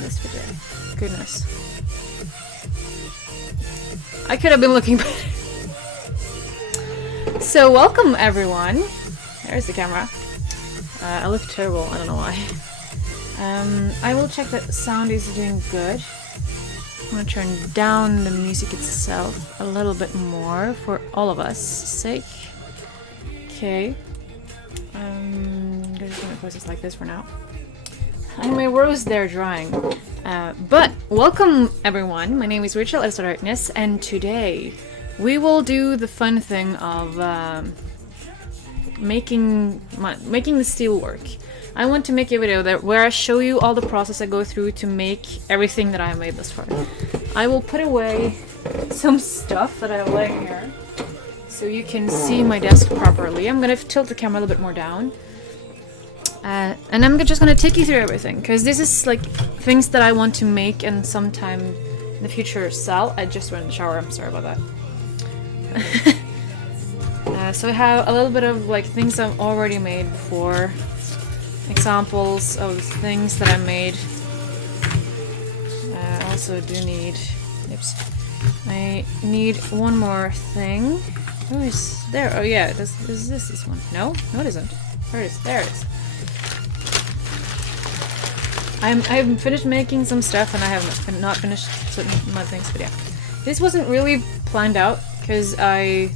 this video. Goodness. I could have been looking better. So welcome everyone. There's the camera. I look terrible, I don't know why. I will check that sound is doing good. I'm gonna turn down the music itself a little bit more for all of us' sake. Okay. I'm just gonna post this like this for now. Anyway, Rose there drying. But welcome everyone. My name is Rachel Elstad-Harkness, and today we will do the fun thing of making the steel work. I want to make a video where I show you all the process I go through to make everything that I have made thus far. I will put away some stuff that I have laying here so you can see my desk properly. I'm gonna tilt the camera a little bit more down. And I'm just gonna take you through everything, because this is like things that I want to make and sometime in the future sell. I just went in the shower, I'm sorry about that. So I have a little bit of like things I've already made before. Examples of things that I made. I also do need... Oops. I need one more thing. Oh, is there? Oh yeah, is this one? No? No it isn't. Where is it? There it is. I've finished making some stuff and I have not finished certain other things, but yeah. This wasn't really planned out because I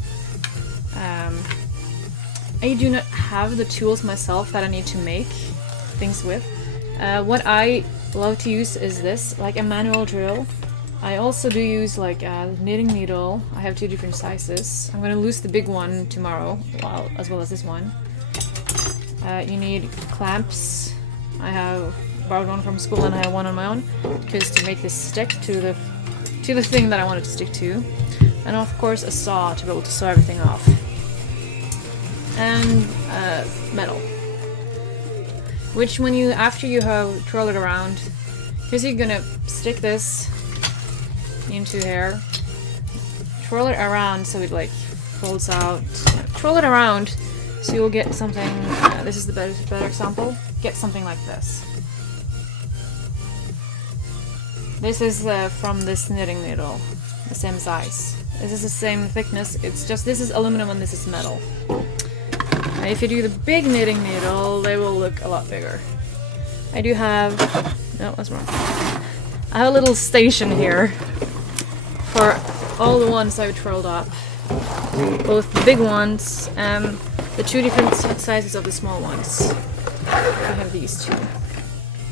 do not have the tools myself that I need to make things with. What I love to use is this, like a manual drill. I also do use like a knitting needle. I have two different sizes. I'm gonna lose the big one tomorrow, as well as this one. You need clamps. I have borrowed one from school and I have one on my own, because to make this stick to the thing that I want it to stick to. And of course a saw to be able to saw everything off. And metal. Which after you have twirled it around, because you're gonna stick this into here, twirl it around so it like folds out, twirl it around so you'll get something, this is the better example, get something like this. This is from this knitting needle, the same size. This is the same thickness, it's just this is aluminum and this is metal. And if you do the big knitting needle, they will look a lot bigger. I do have... No, that's wrong. I have a little station here for all the ones I've twirled up. Both the big ones and the two different sizes of the small ones. I have these two.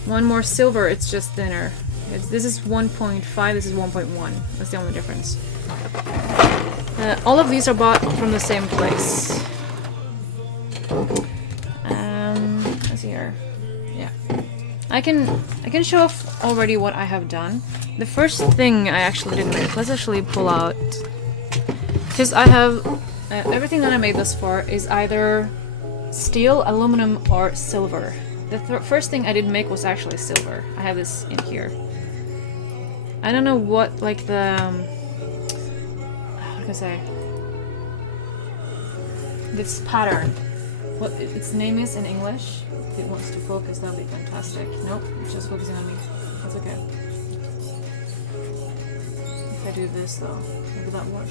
One more silver, it's just thinner. This is 1.5, this is 1.1. That's the only difference. All of these are bought from the same place. Let's see here. Yeah. I can show off already what I have done. The first thing I actually did make, let's actually pull out, because I have everything that I made thus far is either steel, aluminum, or silver. The first thing I did make was actually silver. I have this in here. I don't know what, like the how can I say, this pattern, what its name is in English. If it wants to focus, that'd be fantastic. Nope, it's just focusing on me. That's okay. If I do this though, would that work?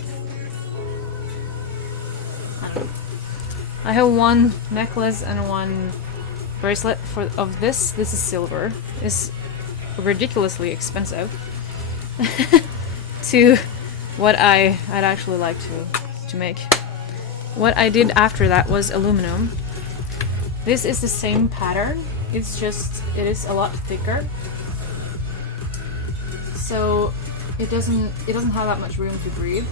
I don't know. I have one necklace and one bracelet of this. This is silver. It's ridiculously expensive to what I'd actually like to make. What I did after that was aluminum. This is the same pattern, it's just, it is a lot thicker. So it doesn't have that much room to breathe.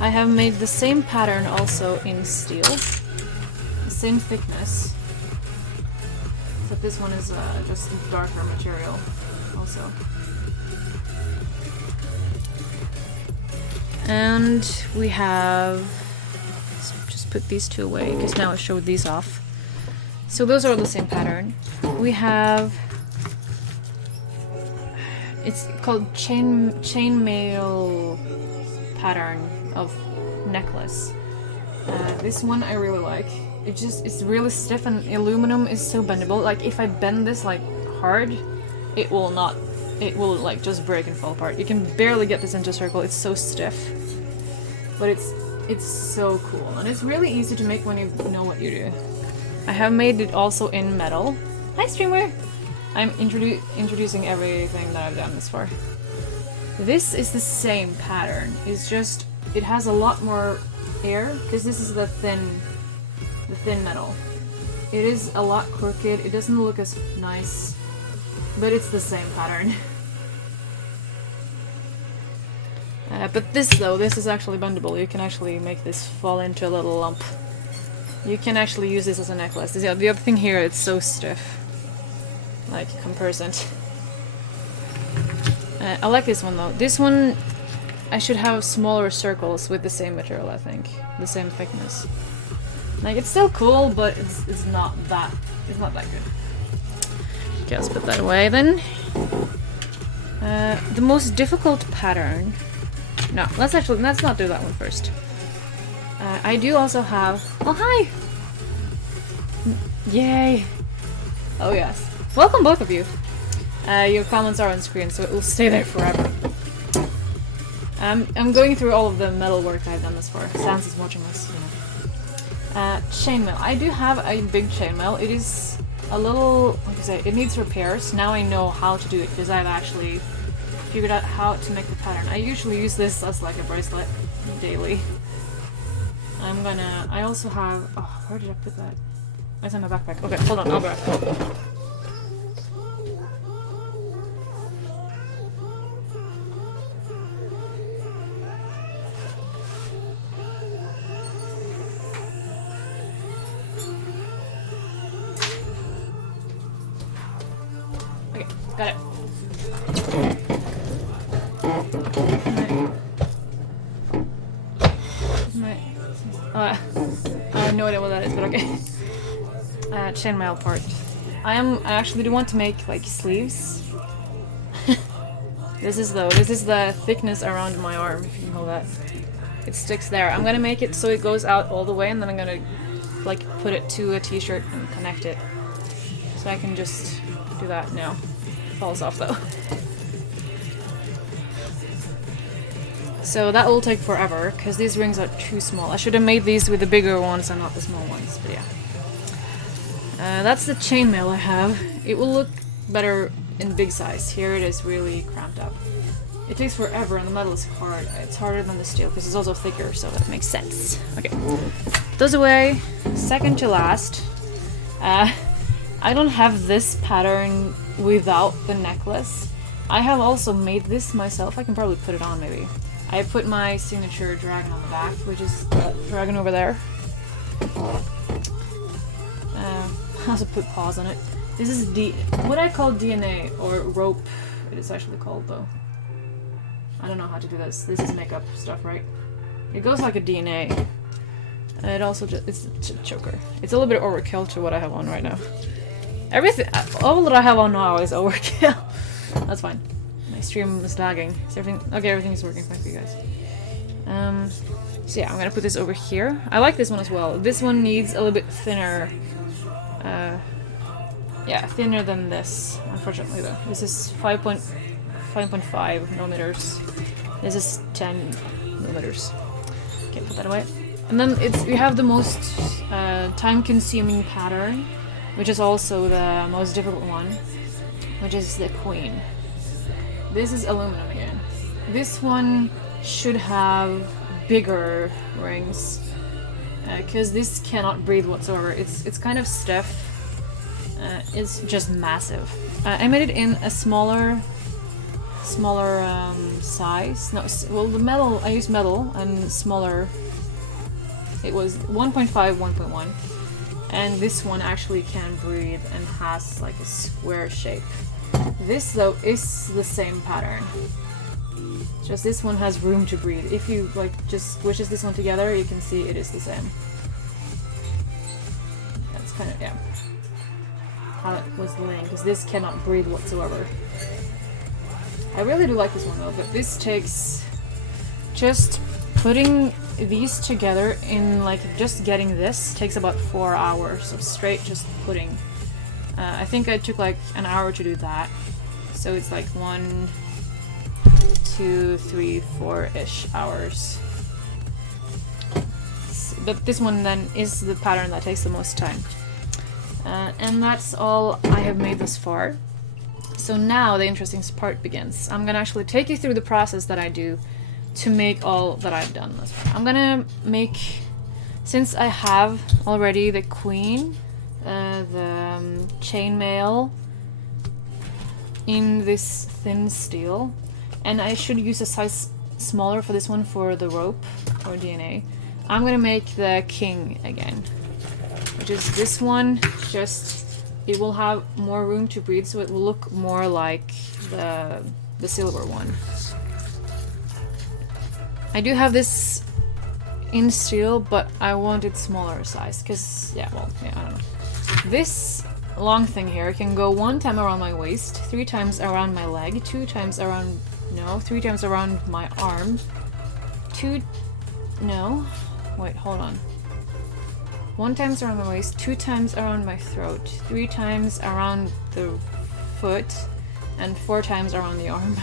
I have made the same pattern also in steel. The same thickness. But this one is just a darker material also. And we have, let's just put these two away because now I showed these off. So those are the same pattern. We have, it's called chainmail pattern of necklace. This one I really like. It's really stiff, and aluminum is so bendable. Like if I bend this like hard, it will not it will like just break and fall apart. You can barely get this into a circle, it's so stiff. But it's so cool, and it's really easy to make when you know what you do. I have made it also in metal. Hi streamer! I'm introducing everything that I've done this far. This is the same pattern, it's just, it has a lot more air, because this is the thin metal. It is a lot crooked, it doesn't look as nice, but it's the same pattern. But this though, this is actually bendable. You can actually make this fall into a little lump. You can actually use this as a necklace. The other thing here, it's so stiff. Like, comparison. I like this one though. This one, I should have smaller circles with the same material, I think. The same thickness. Like, it's still cool, but it's not that good. Okay, let's put that away then. The most difficult pattern... No, let's not do that one first. I do also have... Oh, hi! Yay! Oh, yes. Welcome, both of you. Your comments are on screen, so it will stay there forever. I'm going through all of the metal work I've done this far. Sans is watching this, you know. Chainmail. I do have a big chainmail. It is a little... Like I say, it needs repairs. Now I know how to do it, because I've actually figured out how to make the pattern. I usually use this as like a bracelet daily. I also have... Oh, where did I put that? It's in my backpack. Okay, hold on, I'll grab it. Okay, got it. I have no idea what that is, but okay. Chainmail part. I actually do want to make like sleeves. This is the thickness around my arm, if you can call that. It sticks there. I'm gonna make it so it goes out all the way, and then I'm gonna like put it to a t-shirt and connect it. So I can just do that now. It falls off though. So that will take forever, because these rings are too small. I should have made these with the bigger ones and not the small ones, but yeah. That's the chainmail I have. It will look better in big size. Here it is really cramped up. It takes forever and the metal is hard. It's harder than the steel because it's also thicker, so that makes sense. Okay, those away. Second to last. I don't have this pattern without the necklace. I have also made this myself. I can probably put it on maybe. I put my signature dragon on the back, which is the dragon over there. I also put paws on it. This is what I call DNA, or rope, it is actually called though. I don't know how to do this. This is makeup stuff, right? It goes like a DNA. It also it's a choker. It's a little bit overkill to what I have on right now. All that I have on now is overkill. That's fine. My stream is lagging. Is everything okay? Everything is working fine for you guys. So yeah, I'm gonna put this over here. I like this one as well. This one needs a little bit thinner. Yeah, thinner than this. Unfortunately, though, this is 5.5 millimeters. This is 10 millimeters. Okay, put that away. And then we have the most time-consuming pattern, which is also the most difficult one, which is the queen. This is aluminum again. This one should have bigger rings, because this cannot breathe whatsoever. It's kind of stiff. It's just massive. I made it in a smaller size. No, well, the metal, I used metal and smaller. It was 1.5, 1.1. And this one actually can breathe and has like a square shape. This though is the same pattern. Just this one has room to breathe. If you like just squishes this one together, you can see it is the same. That's kind of, yeah, how it was laying, because this cannot breathe whatsoever. I really do like this one though, but this takes just putting these together in, like, just getting this takes about 4 hours of straight just putting. I think I took like an hour to do that. So it's like 1, 2, 3, 4-ish hours. But this one then is the pattern that takes the most time. And that's all I have made thus far. So now the interesting part begins. I'm gonna actually take you through the process that I do to make all that I've done thus far. I'm gonna make, since I have already the queen, the chainmail in this thin steel, and I should use a size smaller for this one for the rope or DNA. I'm gonna make the king again, which is this one. Just it will have more room to breathe, so it will look more like the silver one. I do have this in steel, but I want it smaller size, because I don't know. This long thing here can go 1 time around my waist, 3 times around my leg, 3 times around my arm, 1 times around my waist, 2 times around my throat, 3 times around the foot, and 4 times around the arm.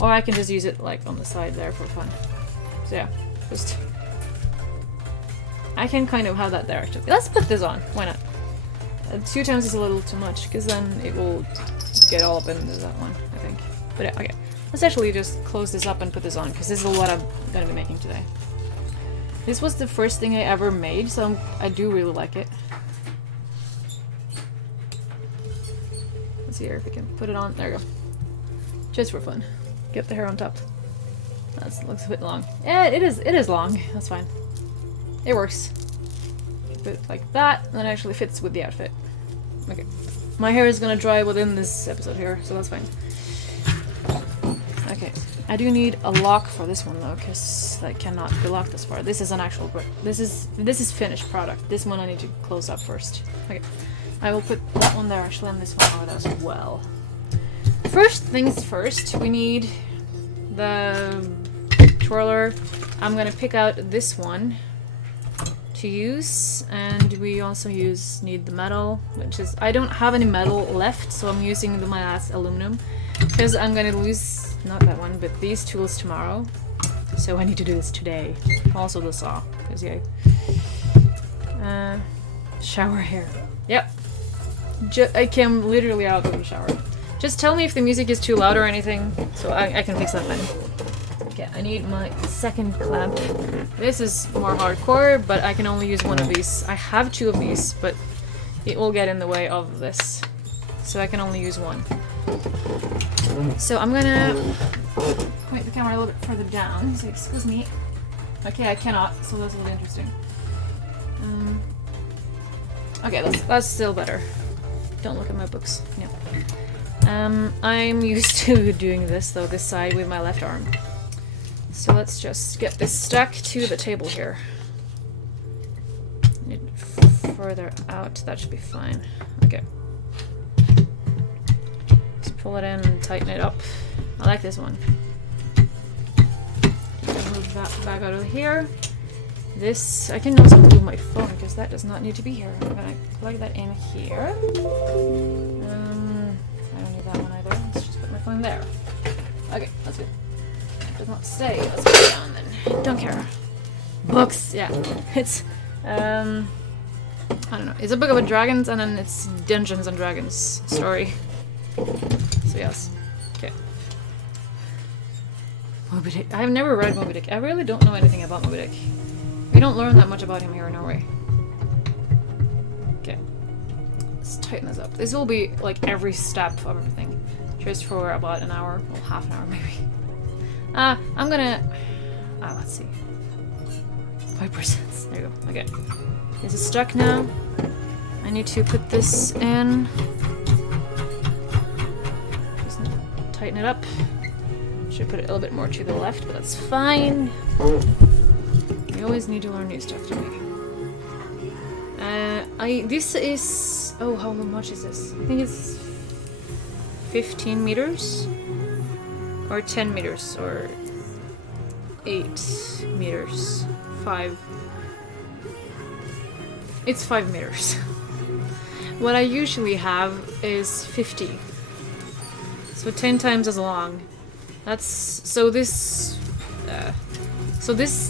Or I can just use it like on the side there for fun. So yeah, just... I can kind of have that there actually. Let's put this on, why not? 2 times is a little too much, because then it will get all up into that one, I think. But yeah, okay. Let's actually just close this up and put this on, because this is what I'm going to be making today. This was the first thing I ever made, so I do really like it. Let's see here if we can put it on. There we go. Just for fun. Get the hair on top. That looks a bit long. Yeah, it is long. That's fine. It works. Keep it like that, and then it actually fits with the outfit. Okay. My hair is gonna dry within this episode here, so that's fine. Okay. I do need a lock for this one though, because that cannot be locked this far. This is an actual this is finished product. This one I need to close up first. Okay. I will put that one there actually, and this one over there as well. First things first, we need the twirler. I'm gonna pick out this one to use, and we also need the metal, which is, I don't have any metal left, so I'm using my last aluminum, because I'm gonna lose, not that one, but these tools tomorrow, so I need to do this today. Also the saw, because yay. Shower hair. Yep. I came literally out of the shower. Just tell me if the music is too loud or anything, so I can fix that then. Okay, I need my second clamp. This is more hardcore, but I can only use one of these. I have 2 of these, but it will get in the way of this. So I can only use one. So I'm gonna point the camera a little bit further down, so excuse me. Okay, I cannot, so that's really interesting. Okay, that's still better. Don't look at my books. No. I'm used to doing this, though, this side with my left arm. So let's just get this stuck to the table here. Need further out, that should be fine. Okay. Just pull it in and tighten it up. I like this one. Move that back out of here. This, I can also move my phone because that does not need to be here. I'm gonna plug that in here. I don't need that one either. Let's just put my phone there. Okay, that's good. Does not stay. Let's put it down then. Don't care. Books, yeah. It's I don't know. It's a book about dragons, and then it's Dungeons and Dragons story. So yes. Okay. Moby Dick. I've never read Moby Dick. I really don't know anything about Moby Dick. We don't learn that much about him here in Norway. Okay. Let's tighten this up. This will be like every step of everything. Just for about an hour. Well, half an hour maybe. I'm gonna... let's see. 5%. There you go. Okay. This is stuck now. I need to put this in. Just tighten it up. Should put it a little bit more to the left, but that's fine. You always need to learn new stuff to me. This is... Oh, how much is this? I think it's 15 meters? Or 10 meters, or 8 meters. 5. It's 5 meters. What I usually have is 50. So 10 times as long. That's so this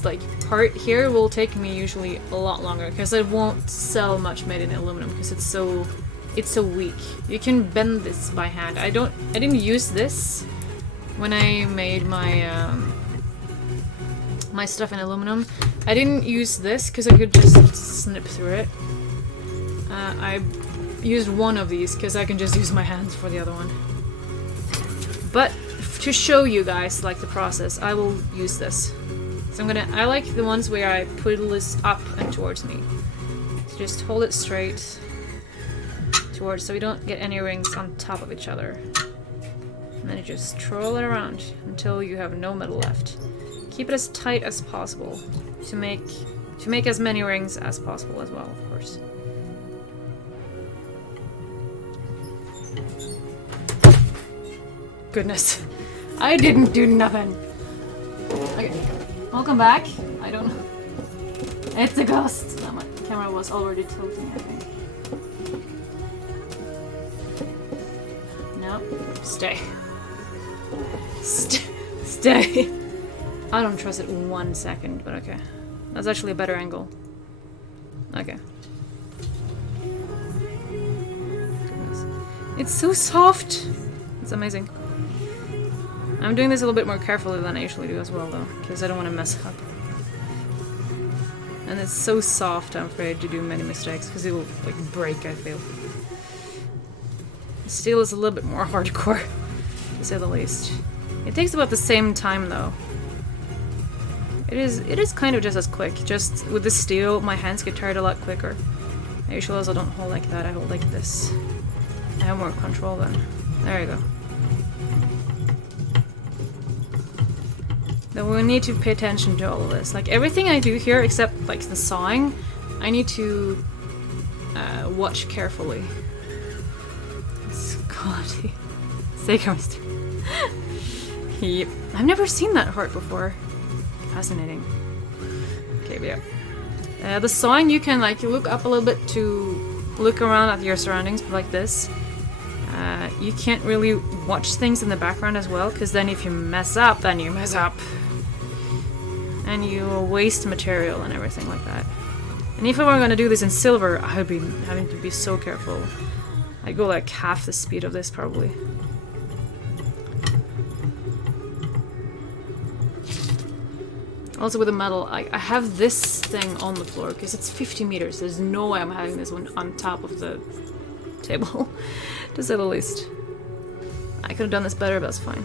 like part here will take me usually a lot longer because I won't sell much made in aluminum because it's so weak. You can bend this by hand. I didn't use this when I made my my stuff in aluminum. I didn't use this because I could just snip through it. I used one of these because I can just use my hands for the other one. But to show you guys like the process, I will use this. So I like the ones where I put this up and towards me. So just hold it straight towards so we don't get any rings on top of each other. And then you just twirl it around until you have no metal left. Keep it as tight as possible to make as many rings as possible as well, of course. Goodness. I didn't do nothing. Okay. Welcome back. I don't know. It's a ghost. No, my camera was already tilting, I think. No. Stay. Stay. I don't trust it 1 second, but okay. That's actually a better angle. Okay. Goodness. It's so soft. It's amazing. I'm doing this a little bit more carefully than I usually do as well, though, because I don't want to mess up. And it's so soft, I'm afraid to do many mistakes, because it will, like, break, I feel. Steel is a little bit more hardcore, to say the least. It takes about the same time, though. It is kind of just as quick. Just with the steel, my hands get tired a lot quicker. I usually also don't hold like that, I hold like this. I have more control then. There you go. Then we need to pay attention to all of this. Like everything I do here, except like the sawing, I need to watch carefully. It's quality. Yep. I've never seen that heart before. Fascinating. Okay, but yeah. The sawing, you can like look up a little bit to look around at your surroundings, like this. You can't really watch things in the background as well, because then if you mess up, then you mess up. And you waste material and everything like that. And if I were going to do this in silver, I would be having to be so careful. I'd go like half the speed of this, probably. Also with the metal, I have this thing on the floor, because it's 50 meters. There's no way I'm having this one on top of the table, to say the least. I could have done this better, but that's fine.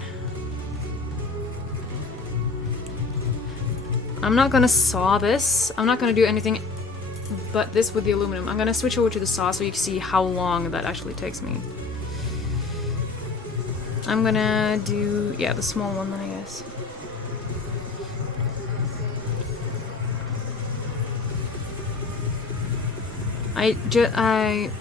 I'm not gonna saw this. I'm not gonna do anything but this with the aluminum. I'm gonna switch over to the saw so you can see how long that actually takes me. I'm gonna do, yeah, the small one then, I guess. I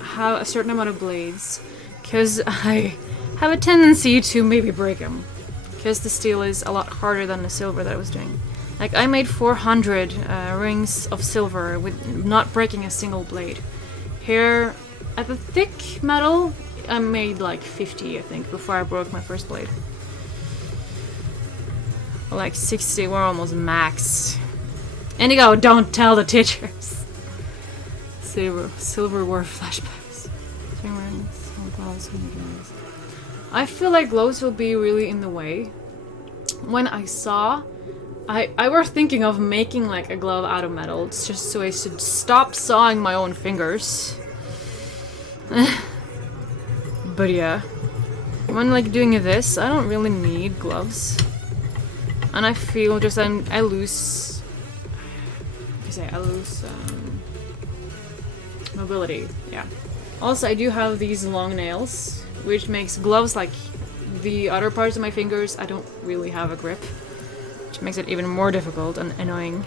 have a certain amount of blades because I have a tendency to maybe break them because the steel is a lot harder than the silver that I was doing. Like I made 400 rings of silver with not breaking a single blade. Here at the thick metal I made like 50, I think, before I broke my first blade. Like 60 were almost max. Indigo, don't tell the teachers. Silver war flashbacks. I feel like gloves will be really in the way. When I saw, I were thinking of making like a glove out of metal. It's just so I should stop sawing my own fingers. But yeah, when like doing this, I don't really need gloves, and I feel just I lose. I lose mobility. Yeah. Also, I do have these long nails, which makes gloves like the other parts of my fingers. I don't really have a grip, which makes it even more difficult and annoying.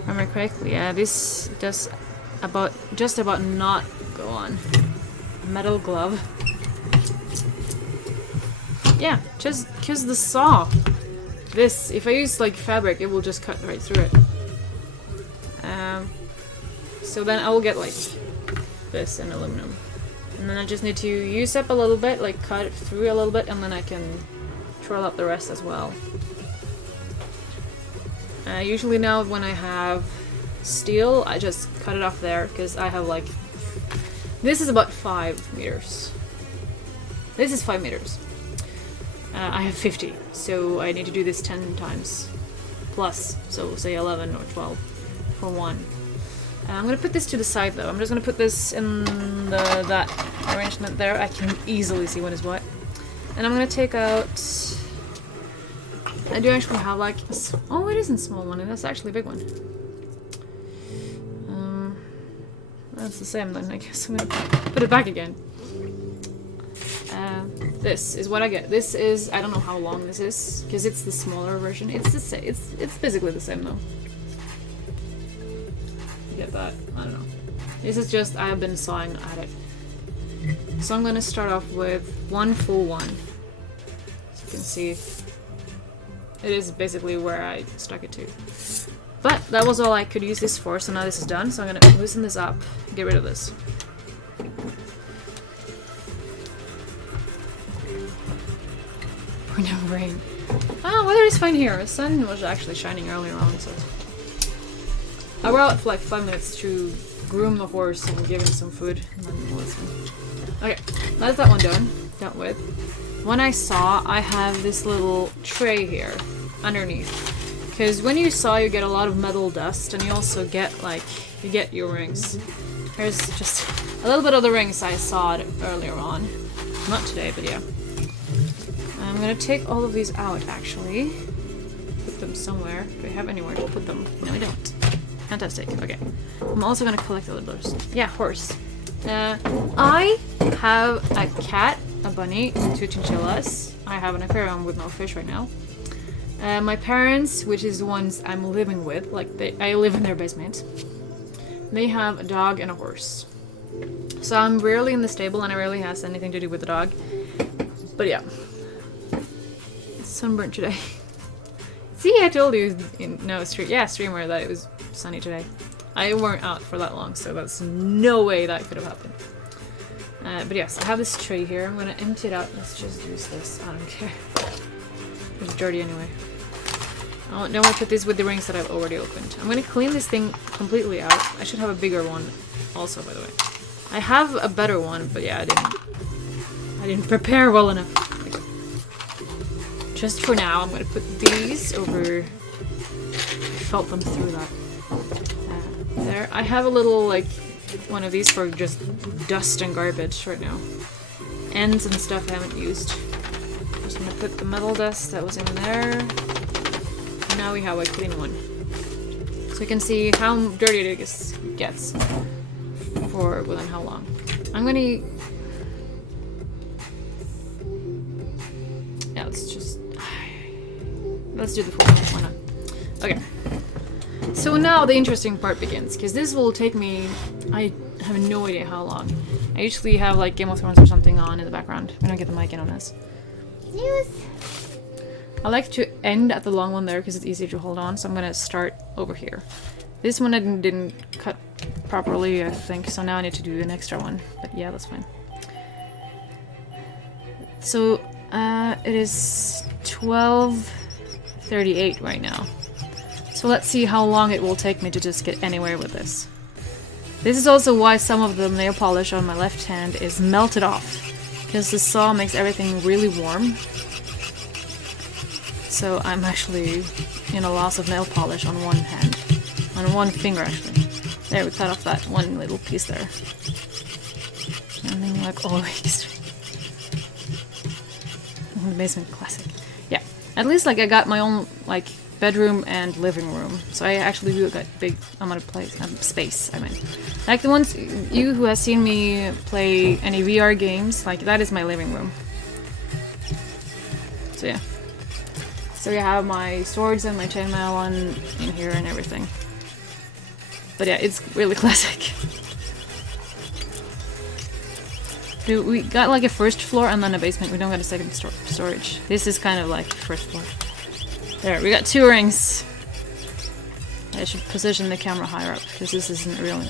Remember correctly? Yeah, this does just about not go on. Metal glove. Yeah, just because the saw. This, if I use like fabric, it will just cut right through it. So then I will get like this in aluminum. And then I just need to use up a little bit, like cut it through a little bit, and then I can twirl up the rest as well. Usually now when I have steel, I just cut it off there, because I have like... This is about 5 meters. This is 5 meters. I have 50, so I need to do this 10 times. Plus, so say 11 or 12 for one. I'm gonna put this to the side though. I'm just gonna put this in that arrangement there. I can easily see what is what. And I'm gonna take out... I do actually have like... Oh, it isn't a small one. That's actually a big one. That's the same then, I guess. I'm gonna put it back again. This is what I get. This is... I don't know how long this is, because it's the smaller version. It's the same. It's basically the same though. Get that? I don't know. This is just... I have been sawing at it. So I'm gonna start off with one full one. As you can see, it is basically where I stuck it to. But that was all I could use this for, so now this is done. So I'm gonna loosen this up, get rid of this. Pour no rain. Oh, weather is fine here. The sun was actually shining earlier on, so... I went out for like 5 minutes to groom the horse and give him some food. And then listen. Okay, that's that one dealt with. When I saw, I have this little tray here underneath. Because when you saw, you get a lot of metal dust, and you also get, like, you get your rings. Here's just a little bit of the rings I sawed earlier on. Not today, but yeah. I'm gonna take all of these out, actually. Put them somewhere. Do we have anywhere to put them? No, we don't. Fantastic. Okay. I'm also gonna collect all of those. Yeah, horse. I have a cat, a bunny, and 2 chinchillas. I have an aquarium with no fish right now. My parents, which is the ones I'm living with, like I live in their basement. They have a dog and a horse. So I'm rarely in the stable, and it rarely has anything to do with the dog. But yeah. It's sunburnt today. See, I told you streamer that it was sunny today. I weren't out for that long, so that's no way that could have happened. But yes, I have this tray here. I'm gonna empty it out. Let's just use this. I don't care. It's dirty anyway. Oh, then we'll put this with the rings that I've already opened. I'm gonna clean this thing completely out. I should have a bigger one also, by the way. I have a better one, but yeah, I didn't prepare well enough. Okay. Just for now, I'm gonna put these over... I felt them through that. There. I have a little, like, one of these for just dust and garbage right now. Ends and stuff I haven't used. Just gonna put the metal dust that was in there. And now we have a clean one. So you can see how dirty it gets for within how long. I'm gonna... Yeah, let's do the full one. Why not? Okay. So now the interesting part begins, because this will take me... I have no idea how long. I usually have like Game of Thrones or something on in the background. We don't get the mic in on this. Yes. I like to end at the long one there because it's easier to hold on, so I'm gonna start over here. This one I didn't cut properly, I think, so now I need to do an extra one. But yeah, that's fine. So it is 12:38 right now. So let's see how long it will take me to just get anywhere with this. This is also why some of the nail polish on my left hand is melted off, because the saw makes everything really warm. So I'm actually in a loss of nail polish on one hand. On one finger, actually. There, we cut off that one little piece there. And then like always. The basement classic. Yeah. At least like I got my own like bedroom and living room. So I actually do got big amount of space, I mean. Like the ones you who has seen me play any VR games, like that is my living room. So yeah. So I have my swords and my chainmail on in here and everything. But yeah, it's really classic. Dude, we got like a first floor and then a basement. We don't got a second storage. This is kind of like first floor. There, we got 2 rings. I should position the camera higher up because this isn't real.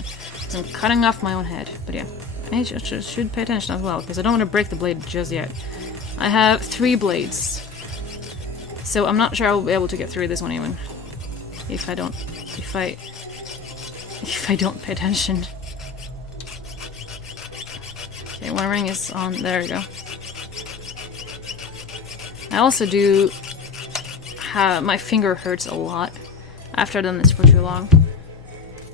So I'm cutting off my own head, but yeah. I should pay attention as well, because I don't want to break the blade just yet. I have 3 blades. So I'm not sure I'll be able to get through this one even. If I don't pay attention. Okay, one ring is on. There we go. I also do have... my finger hurts a lot after I've done this for too long.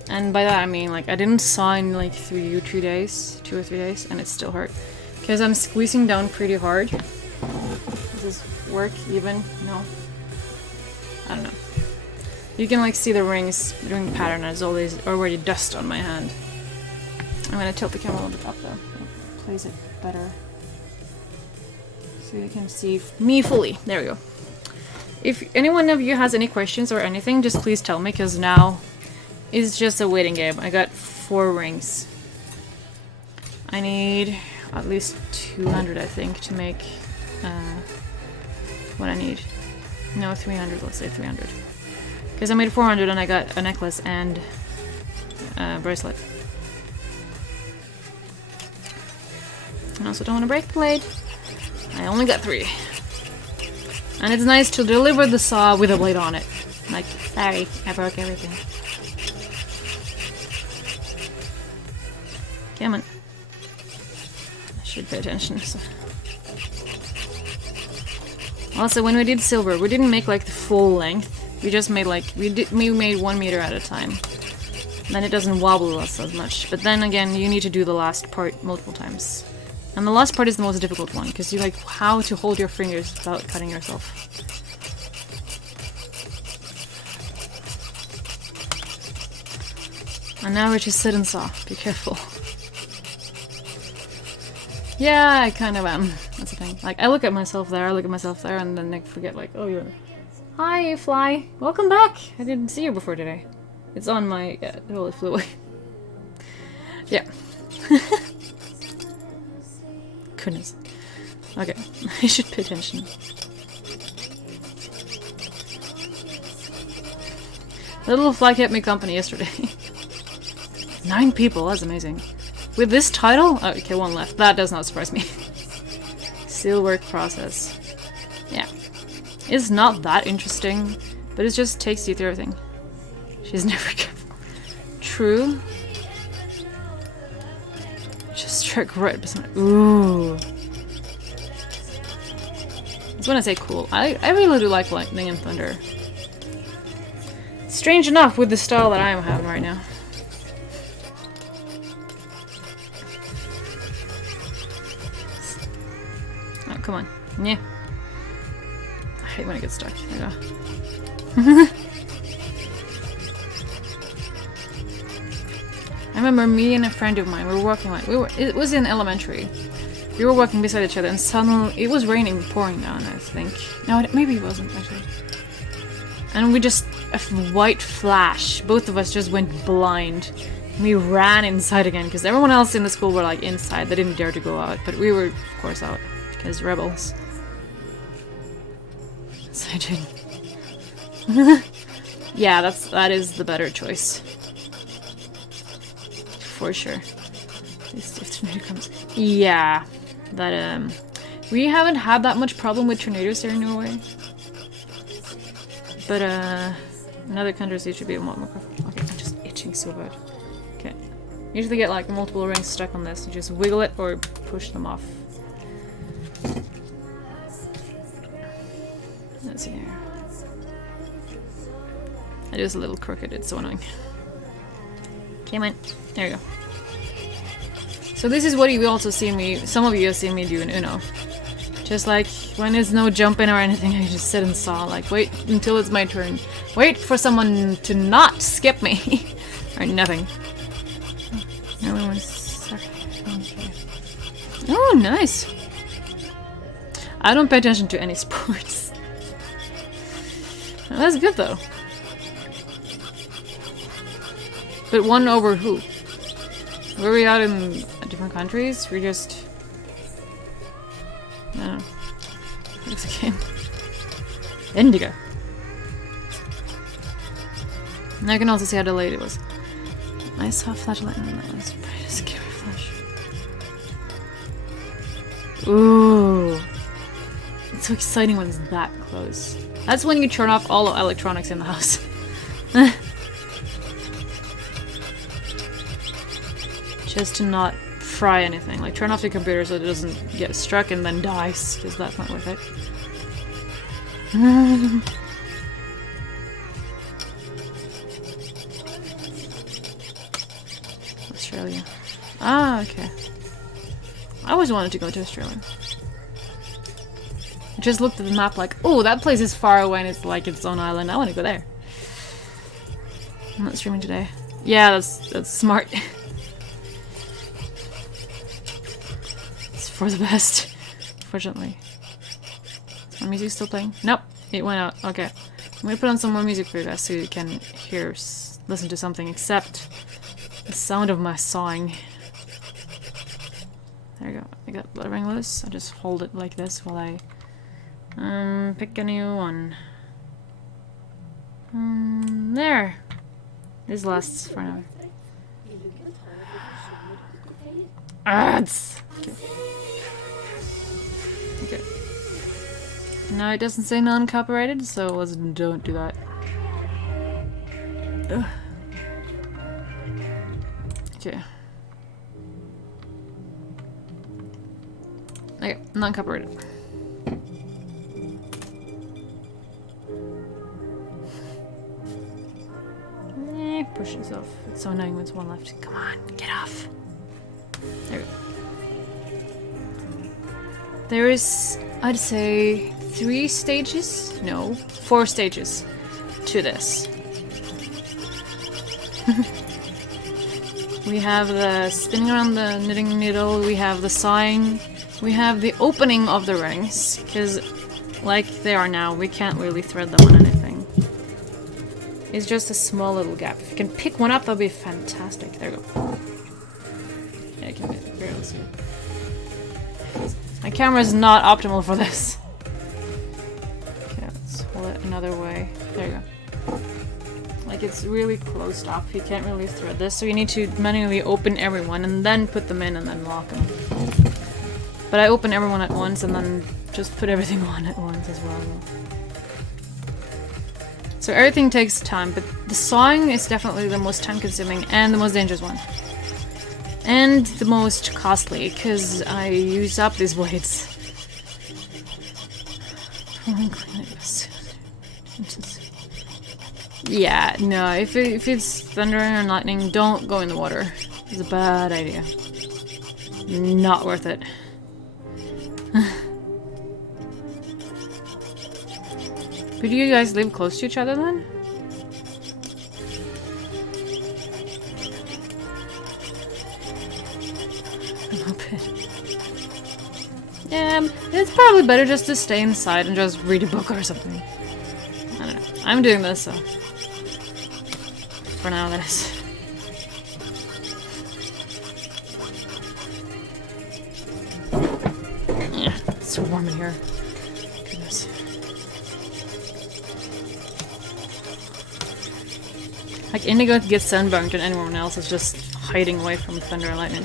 And by that I mean, like, I didn't saw in like 2 or 3 days, and it still hurt. Because I'm squeezing down pretty hard. Does this work even? No. I don't know. You can like see the rings doing pattern, as always already dust on my hand. I'm gonna tilt the camera a little bit up though. Place it better. So you can see me fully. There we go. If anyone of you has any questions or anything, just please tell me, because now it's just a waiting game. I got 4 rings. I need at least 200, I think, to make what I need. No, 300, let's say 300. Because I made 400 and I got a necklace and a bracelet. I also don't want to break the blade. I only got 3. And it's nice to deliver the saw with a blade on it. Like, sorry, I broke everything. Come on. I should pay attention. So. Also, when we did silver, we didn't make like the full length. We just made like, we made 1 meter at a time. Then it doesn't wobble us as much. But then again, you need to do the last part multiple times. And the last part is the most difficult one, because you like how to hold your fingers without cutting yourself. And now we just sit and saw. Be careful. Yeah, I kind of am. That's the thing. Like, I look at myself there, and then I forget, like, oh, you're... Hi, fly. Welcome back. I didn't see you before today. It's on my... yeah, it totally flew away. Yeah. Goodness. Okay, I should pay attention. The little fly kept me company yesterday. 9 people, that's amazing. With this title? Oh, okay, 1 left. That does not surprise me. Steelwork process. Yeah. It's not that interesting, but it just takes you through everything. She's never careful. True. Just struck right beside. Ooh. That's when I say cool. I really do like lightning and thunder. Strange enough with the style that I'm having right now. Oh, come on. Yeah. I hate when it gets stuck. There we go. I remember me and a friend of mine, we were walking like, it was in elementary. We were walking beside each other and suddenly, it was raining, pouring down, I think. No, maybe it wasn't actually. And we just, a white flash, both of us just went blind. We ran inside again, because everyone else in the school were like inside, they didn't dare to go out, but we were, of course, out, because rebels. So I did. Yeah, that is the better choice. For sure. If tornado comes. Yeah. That we haven't had that much problem with tornadoes here in Norway. But in other countries it should be a lot more careful. Okay, I'm just itching so bad. Okay. You usually get like multiple rings stuck on this. You just wiggle it or push them off. Let's see here. It is a little crooked, it's so annoying. Come on. There you go. So this is what you also see me, some of you have seen me do in Uno. Just like, when there's no jumping or anything, I just sit and saw, like, wait until it's my turn. Wait for someone to not skip me. Or nothing. Oh, nice. I don't pay attention to any sports. That's good though. But won over who? Were we out in different countries? We just... I don't know. What's the game? Indigo. And I can also see how delayed it was. I saw a flashlight and that was a pretty scary flash. Ooh. It's so exciting when it's that close. That's when you turn off all the electronics in the house. Just to not fry anything. Like, turn off your computer so it doesn't get struck and then dies, because that's not worth it. Australia. Ah, okay. I always wanted to go to Australia. I just looked at the map like, oh, that place is far away and it's like its own island. I want to go there. I'm not streaming today. Yeah, that's smart. It's for the best, fortunately. Is my music still playing? Nope, it went out. Okay. I'm gonna put on some more music for you guys so you can hear, listen to something except the sound of my sawing. There you go. I got the ring loose. I'll just hold it like this while I pick a new one. There. This lasts for now. It's okay. Okay. No, it doesn't say non-copyrighted, so don't do that. Ugh. Okay. Okay, non-copyrighted. Push this off. It's so annoying when there's one left. Come on, get off. There we go. There is, I'd say, 3 stages? No, 4 stages to this. We have the spinning around the knitting needle, we have the sawing, we have the opening of the rings, because like they are now, we can't really thread them on anything. It's just a small little gap. If you can pick one up, that'll be fantastic. There we go. Yeah, I can barely see it. My camera is not optimal for this. Okay, let's hold it another way. There you go. Like, it's really closed up. You can't really thread this, so you need to manually open everyone and then put them in and then lock them. But I open everyone at once and then just put everything on at once as well. So everything takes time, but the sawing is definitely the most time-consuming and the most dangerous one. And the most costly, because I use up these blades. Yeah, no, if it's thundering and lightning, don't go in the water. It's a bad idea. Not worth it. But do you guys live close to each other then? A little bit. Yeah, it's probably better just to stay inside and just read a book or something. I don't know. I'm doing this, so... For now, that is. Yeah, it's so warm in here. Goodness. Like, Indigo gets sunburned and anyone else is just hiding away from thunder and lightning.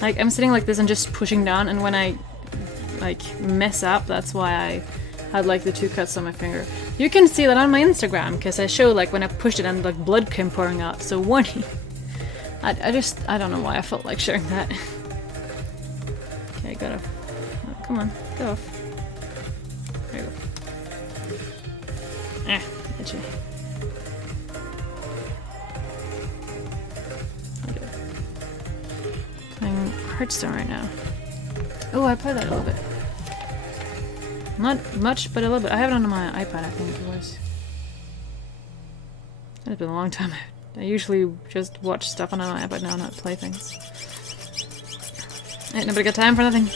Like, I'm sitting like this and just pushing down, and when I, like, mess up, that's why I had, like, the 2 cuts on my finger. You can see that on my Instagram, because I show, like, when I pushed it and, like, blood came pouring out, so warning. I don't know why I felt like sharing that. Okay, I gotta... Oh, come on, get off. There you go. Itchy. Okay. Playing Hearthstone right now. Oh, I played that a little bit. Not much, but a little bit. I have it on my iPad, I think it was. It's been a long time. I usually just watch stuff on my iPad now, not play things. Ain't nobody got time for nothing.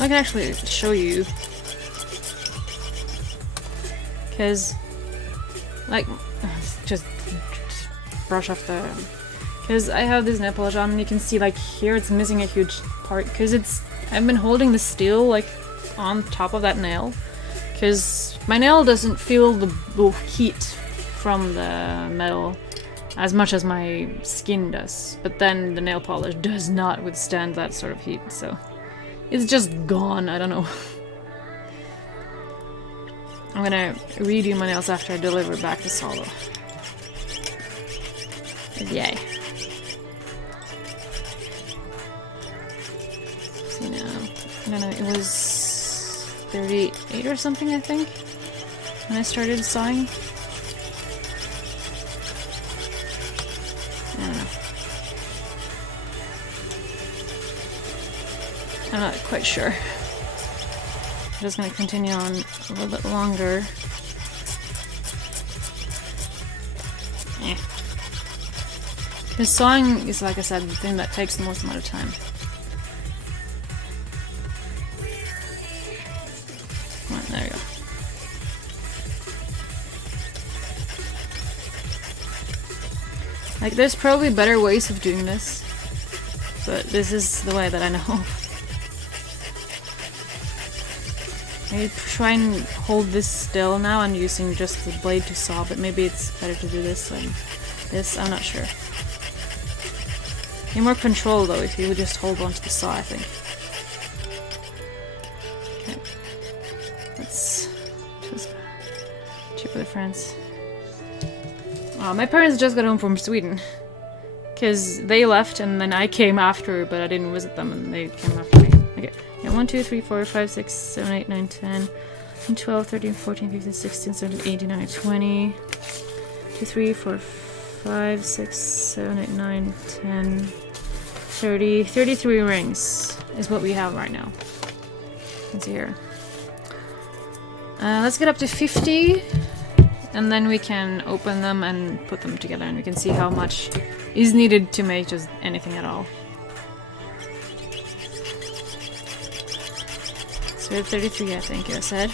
I can actually show you. Because, like, just brush off the... Because I have this nail polish on and you can see, like, here it's missing a huge part. Because I've been holding the steel, like, on top of that nail. Because my nail doesn't feel the heat from the metal as much as my skin does, but then the nail polish does not withstand that sort of heat, so it's just gone. I don't know. I'm gonna redo my nails after I deliver back to Solo. Yay. See now, I don't know, it was 38 or something, I think, when I started sawing. I don't know. I'm not quite sure. I'm just gonna continue on a little bit longer. Because sawing is, like I said, the thing that takes the most amount of time. Come on, there you go. Like, there's probably better ways of doing this, but this is the way that I know. I try and hold this still now and using just the blade to saw, but maybe it's better to do this than this, I'm not sure. You're more control though if you would just hold on to the saw, I think. Okay. Let's just check with friends. My parents just got home from Sweden. Because they left and then I came after, but I didn't visit them and they came after me. Okay. Yeah, 1, 2, 3, 4, 5, 6, 7, 8, 9, 10, 12, 13, 14, 15, 16, 17, 18, 19, 20, 2, 3, 4, 5, 6, 7, 8, 9, 10, 30, 33 rings is what we have right now. Let's see here. Let's get up to 50, and then we can open them and put them together, and we can see how much is needed to make just anything at all. So we have 33, I think I said.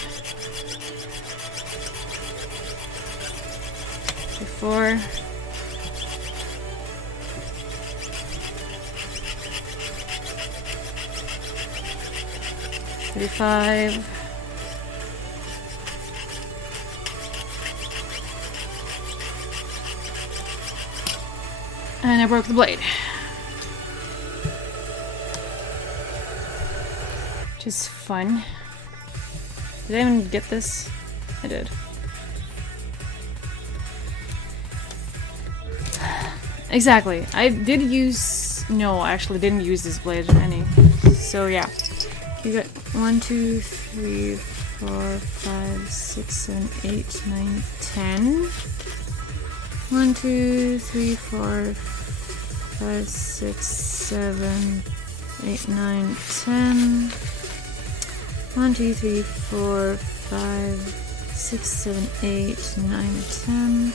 34. 35. And I broke the blade. Which is fun. Did I even get this? I did. Exactly. I did use... No, I actually didn't use this blade any. So yeah. You got 1, 2, 3, 4, 5, 6, 7, 8, 9, 10. 1, 2, 3, 4, 5, 6, 7, 8, 9, 10. 1, 2, 3, 4, 5, 6, 7, 8, 9, 10.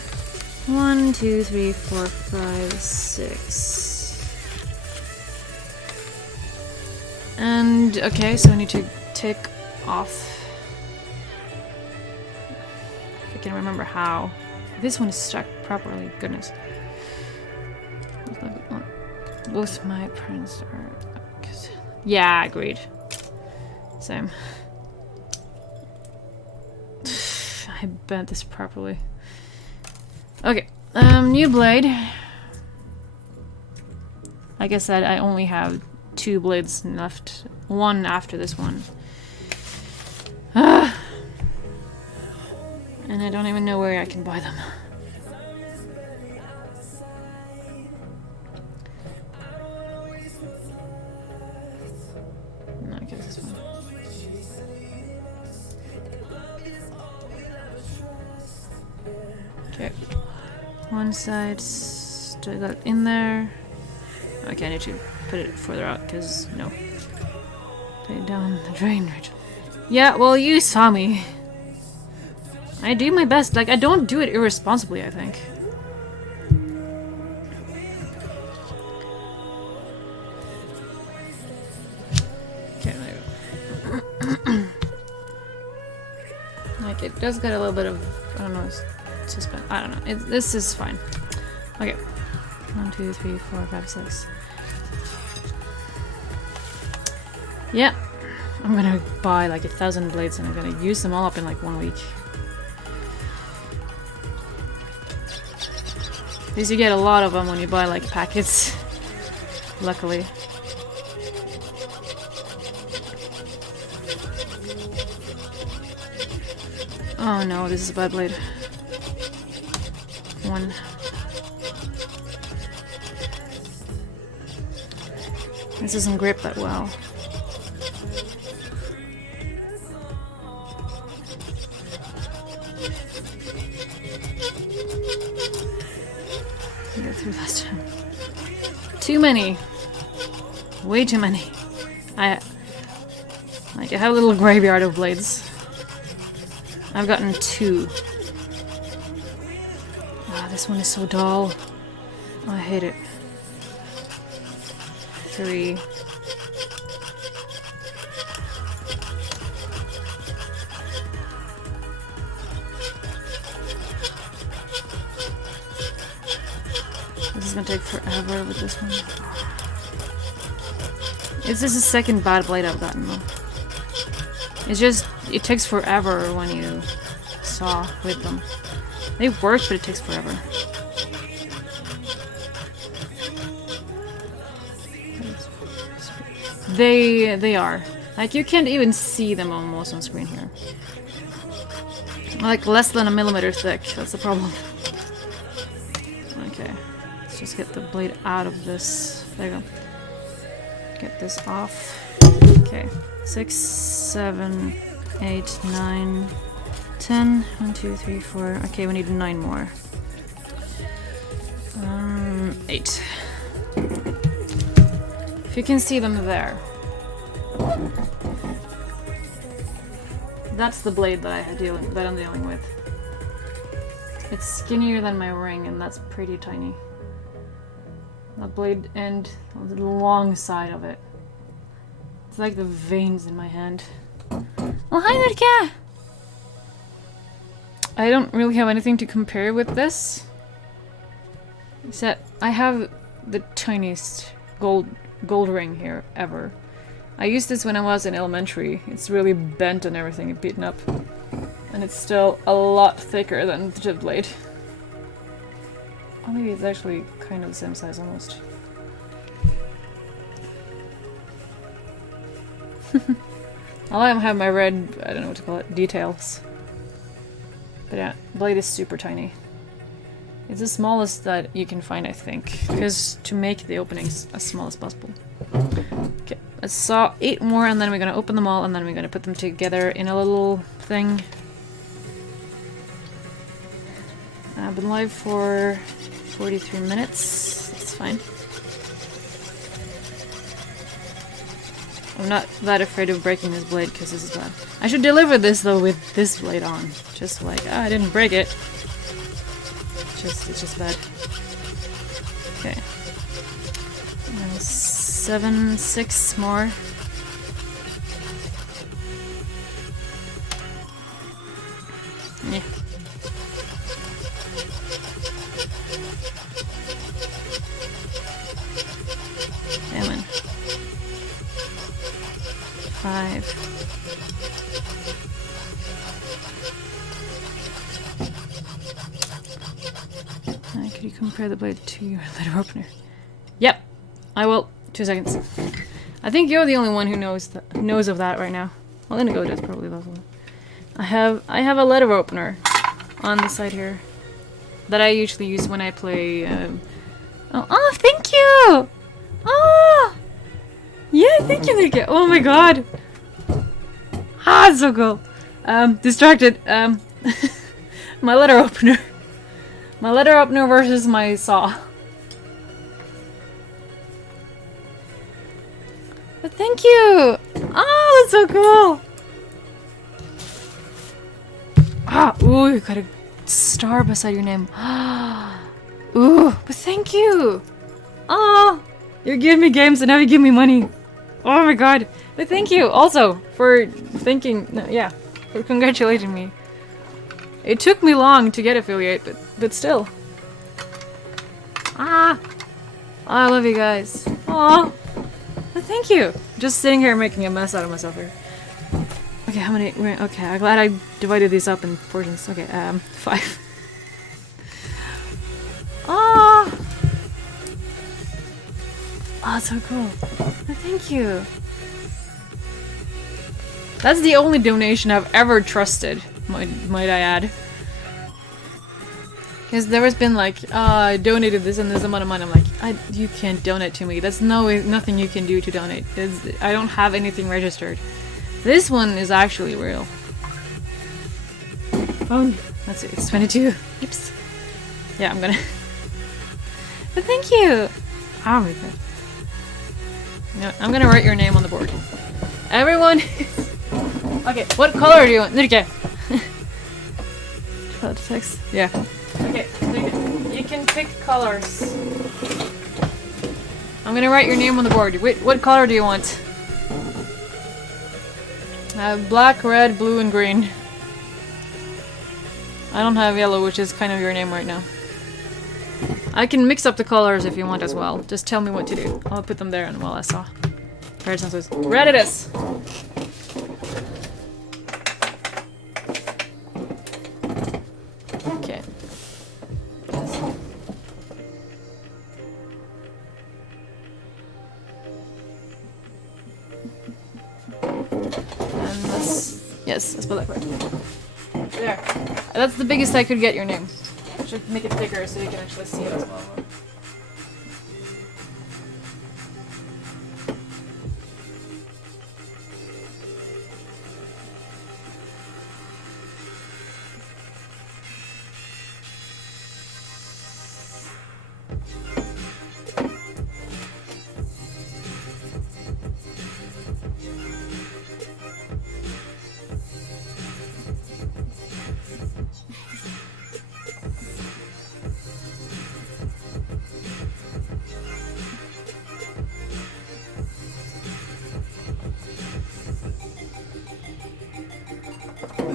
1, 2, 3, 4, 5, 6. And, okay, so I need to take off. If I can remember how. This one is stuck properly, goodness. Both my prints are... Yeah, agreed. Same. I bent this properly. Okay, new blade. Like I said, I only have 2 blades left. One after this one. And I don't even know where I can buy them. No, I guess this one. Okay. One side still got in there. Okay, I need to put it further out because no. Put it down the drain, Rachel. Yeah, well, you saw me. I do my best. Like, I don't do it irresponsibly, I think. Okay, there we go. Like, it does get a little bit of, I don't know, suspense. I don't know. This is fine. Okay. 1, 2, 3, 4, 5, 6. Yeah. I'm gonna buy like 1,000 blades and I'm gonna use them all up in like 1 week. Because you get a lot of them when you buy like packets. Luckily. Oh no, this is a bad blade. One. This doesn't grip that well. Get through last time. Too many. Way too many. I have a little graveyard of blades. I've gotten 2. Ah, this one is so dull. Oh, I hate it. 3. This is gonna take forever with this one. This is the second bad blade I've gotten though. It's just, it takes forever when you saw with them. They work, but it takes forever. They are. Like, you can't even see them almost on screen here. Like, less than a millimeter thick, that's the problem. Okay, let's just get the blade out of this. There you go. Get this off. Okay, 6, 7, 8, 9, 10. 1, 2, 3, 4. Okay, we need 9 more. 8. If you can see them there. That's the blade that I'm dealing with. It's skinnier than my ring, and that's pretty tiny. The blade end on the long side of it. It's like the veins in my hand. Oh, hi there, cat! I don't really have anything to compare with this. Except I have the tiniest gold ring here ever. I used this when I was in elementary. It's really bent and everything, and beaten up. And it's still a lot thicker than the chip blade. Oh, maybe it's actually kind of the same size almost. I have my red, I don't know what to call it, details. But yeah, blade is super tiny. It's the smallest that you can find, I think, because to make the openings as small as possible. Okay, let's saw 8 more, and then we're gonna open them all, and then we're gonna put them together in a little thing. I've been live for 43 minutes. That's fine. I'm not that afraid of breaking this blade because this is bad. I should deliver this though with this blade on. Just like, I didn't break it. It's just bad. Okay. 7, 6 more. Yeah. Come on. 5. Could you compare the blade to your letter opener? Yep, I will. 2 seconds. I think you're the only one who knows of that right now. Well, Indigo does probably love it. I have a letter opener on the side here that I usually use when I play. Oh, thank you! Oh, yeah, thank you, Nika. Oh my god. Ah, it's so cool. Distracted. My letter opener. My letter opener versus my saw. But thank you! Oh, that's so cool! Ah, ooh, you got a star beside your name. Ooh, but thank you! Oh, you're giving me games and now you give me money. Oh my god. But thank you also for thinking, yeah, for congratulating me. It took me long to get affiliate, but still. Ah! I love you guys. Aw. But thank you. Just sitting here making a mess out of myself here. Okay, how many? Okay, I'm glad I divided these up in portions. Okay, 5. Ah! Oh, that's so cool. Oh, thank you. That's the only donation I've ever trusted, might I add. Because there has been like, I donated this and this amount of money. I'm like, you can't donate to me. That's nothing you can do to donate. I don't have anything registered. This one is actually real. Phone. Let's see, it's 22. Oops. Yeah, I'm gonna... But thank you! I'll read that. No, I'm gonna write your name on the board. Everyone... Okay, what color do you want? Okay. Text. Yeah. Okay, you can pick colors. I'm gonna write your name on the board. Wait, what color do you want? Black, red, blue, and green. I don't have yellow, which is kind of your name right now. I can mix up the colors if you want as well. Just tell me what to do. I'll put them there and while I saw. Red it is! Okay. And this... Yes, let's put that right. There. That's the biggest I could get your name. I should make it bigger so you can actually see it as well.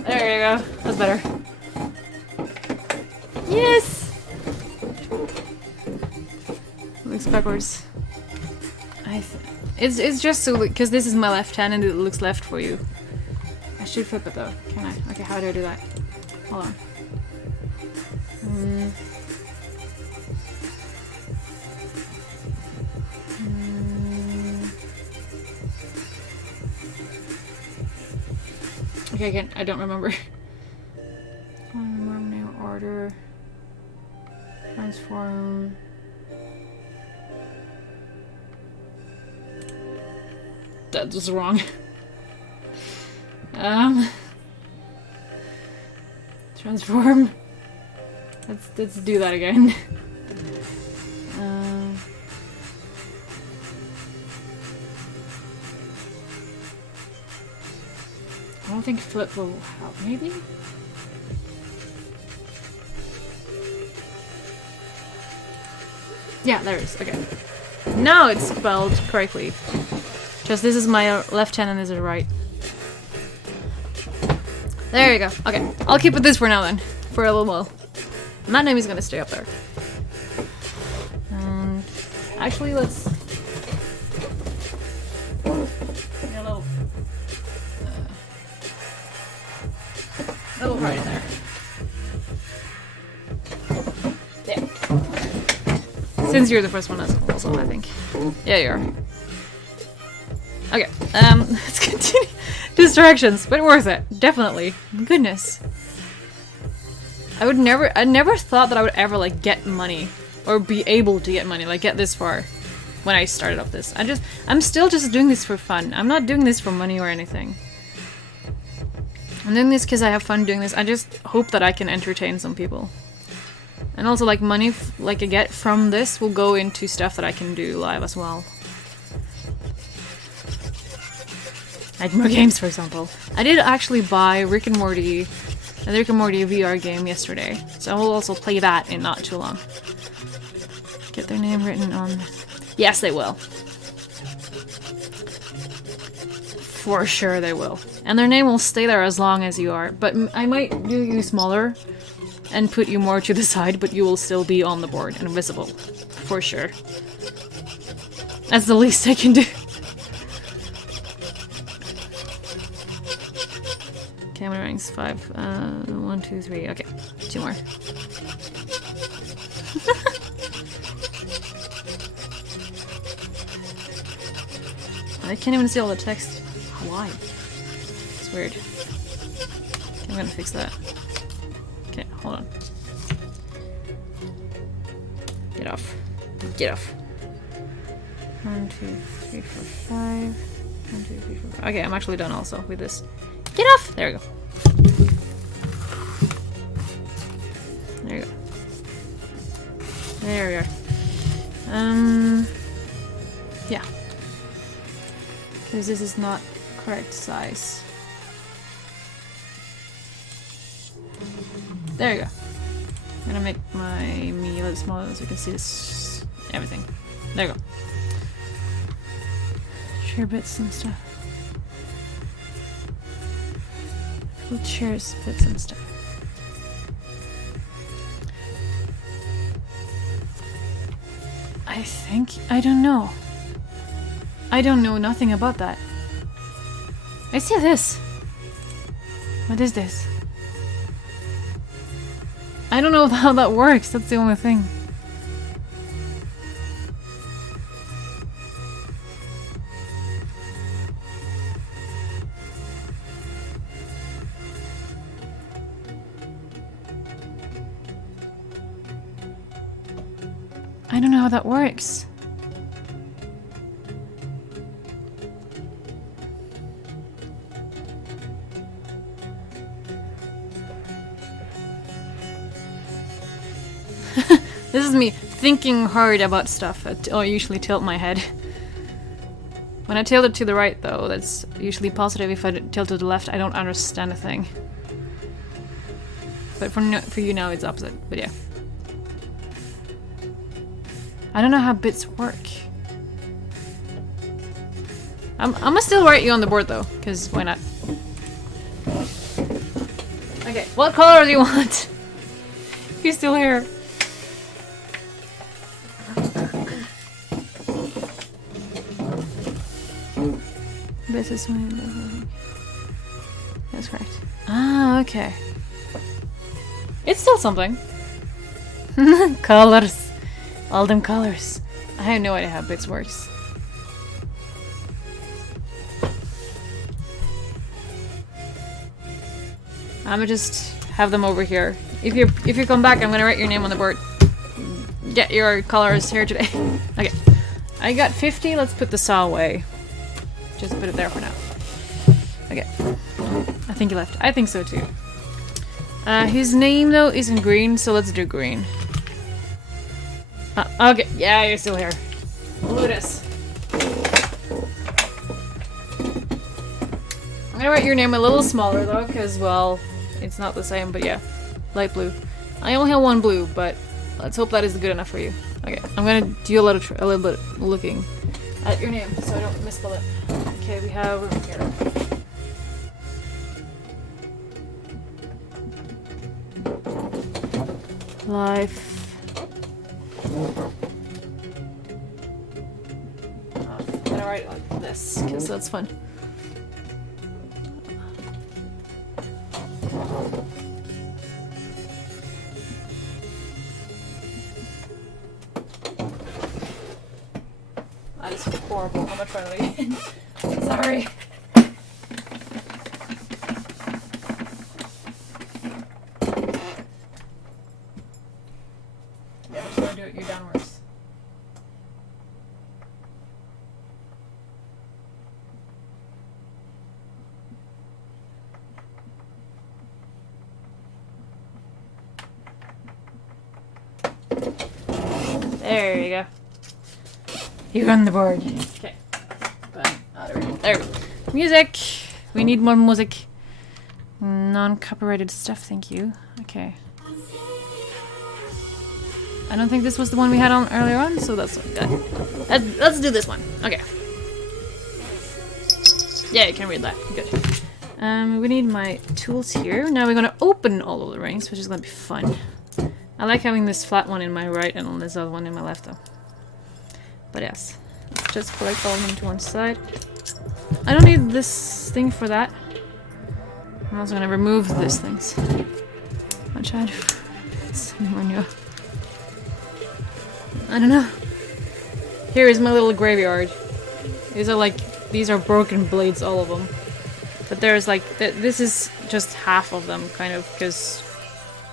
There you go. That's better. Yes! Looks backwards. It's just so because this is my left hand and it looks left for you. I should flip it though. Can I? Okay, how do I do that? Hold on. Okay, again, I don't remember. New order. Transform. That was wrong. Transform. Let's do that again. I don't think flip will help. Maybe? Yeah, there it is. Okay. Now it's spelled correctly. Just this is my left hand and this is right. There you go. Okay. I'll keep it this for now then. For a little while. And that name is gonna stay up there. Actually, let's... little right in there. Yeah. Since you're the first one as also, I think. Yeah, you are. Okay, let's continue. Distractions, but worth it. Definitely. Goodness. I never thought that I would ever, like, get money. Or be able to get money, like, get this far. When I started up this. I'm still just doing this for fun. I'm not doing this for money or anything. I'm doing this because I have fun doing this. I just hope that I can entertain some people. And also, like, money like I get from this will go into stuff that I can do live as well. Like more games, for example. I did actually buy Rick and Morty, the Rick and Morty VR game yesterday. So I will also play that in not too long. Get their name written on... Yes, they will. For sure they will. And their name will stay there as long as you are. But I might do you smaller and put you more to the side, but you will still be on the board and visible. For sure. That's the least I can do. Camera ranks 5. 1, 2, 3. Okay, 2 more. I can't even see all the text. Why? It's weird. I'm gonna fix that. Okay, hold on. Get off. Get off. 1, 2, 3, 4, 5. 1, 2, 3, 4, 5. Okay, I'm actually done also with this. Get off! There we go. There you go. There we are. Yeah. Because this is not correct size. There you go. I'm gonna make my me a little smaller so we can see this everything. There you go. Share bits and stuff. We'll share bits and stuff. I think I don't know. I don't know nothing about that. I see this. What is this? I don't know how that works. That's the only thing. I don't know how that works. This is me thinking hard about stuff. I usually tilt my head. When I tilt it to the right, though, that's usually positive. If I tilt to the left, I don't understand a thing. But for you now, it's opposite. But yeah. I don't know how bits work. I'm gonna still write you on the board though, because why not? Okay, what color do you want? You're still here. This is one. That's correct. Ah, okay. It's still something. Colors. All them colors. I have no idea how bits works. I'm gonna just have them over here. If you come back, I'm gonna write your name on the board. Get your colors here today. Okay. I got 50. Let's put the saw away. Just put it there for now. Okay. I think he left. I think so too. His name though isn't green, so let's do green. Okay. Yeah, you're still here. Ludus. I'm gonna write your name a little smaller though, because well, it's not the same. But yeah, light blue. I only have one blue, but let's hope that is good enough for you. Okay. I'm gonna do a little bit looking at your name so I don't misspell it. Okay, we have over here. Life. I'm gonna write it like this because that's fun. That is horrible. I'm gonna try that again. Sorry. Yeah, I'm just gonna do it you downwards. There you go. You're on the board. Okay. There we go. Music! We need more music. Non-copyrighted stuff, thank you. Okay. I don't think this was the one we had on earlier on, so that's good. Let's do this one. Okay. Yeah, you can read that. Good. We need my tools here. Now we're gonna open all of the rings, which is gonna be fun. I like having this flat one in my right and this other one in my left, though. But yes, let's just collect all of them to one side. I don't need this thing for that. I'm also gonna remove these things. Which I don't know. Here is my little graveyard. These are like these are broken blades, all of them. But there's like, this is just half of them, kind of, because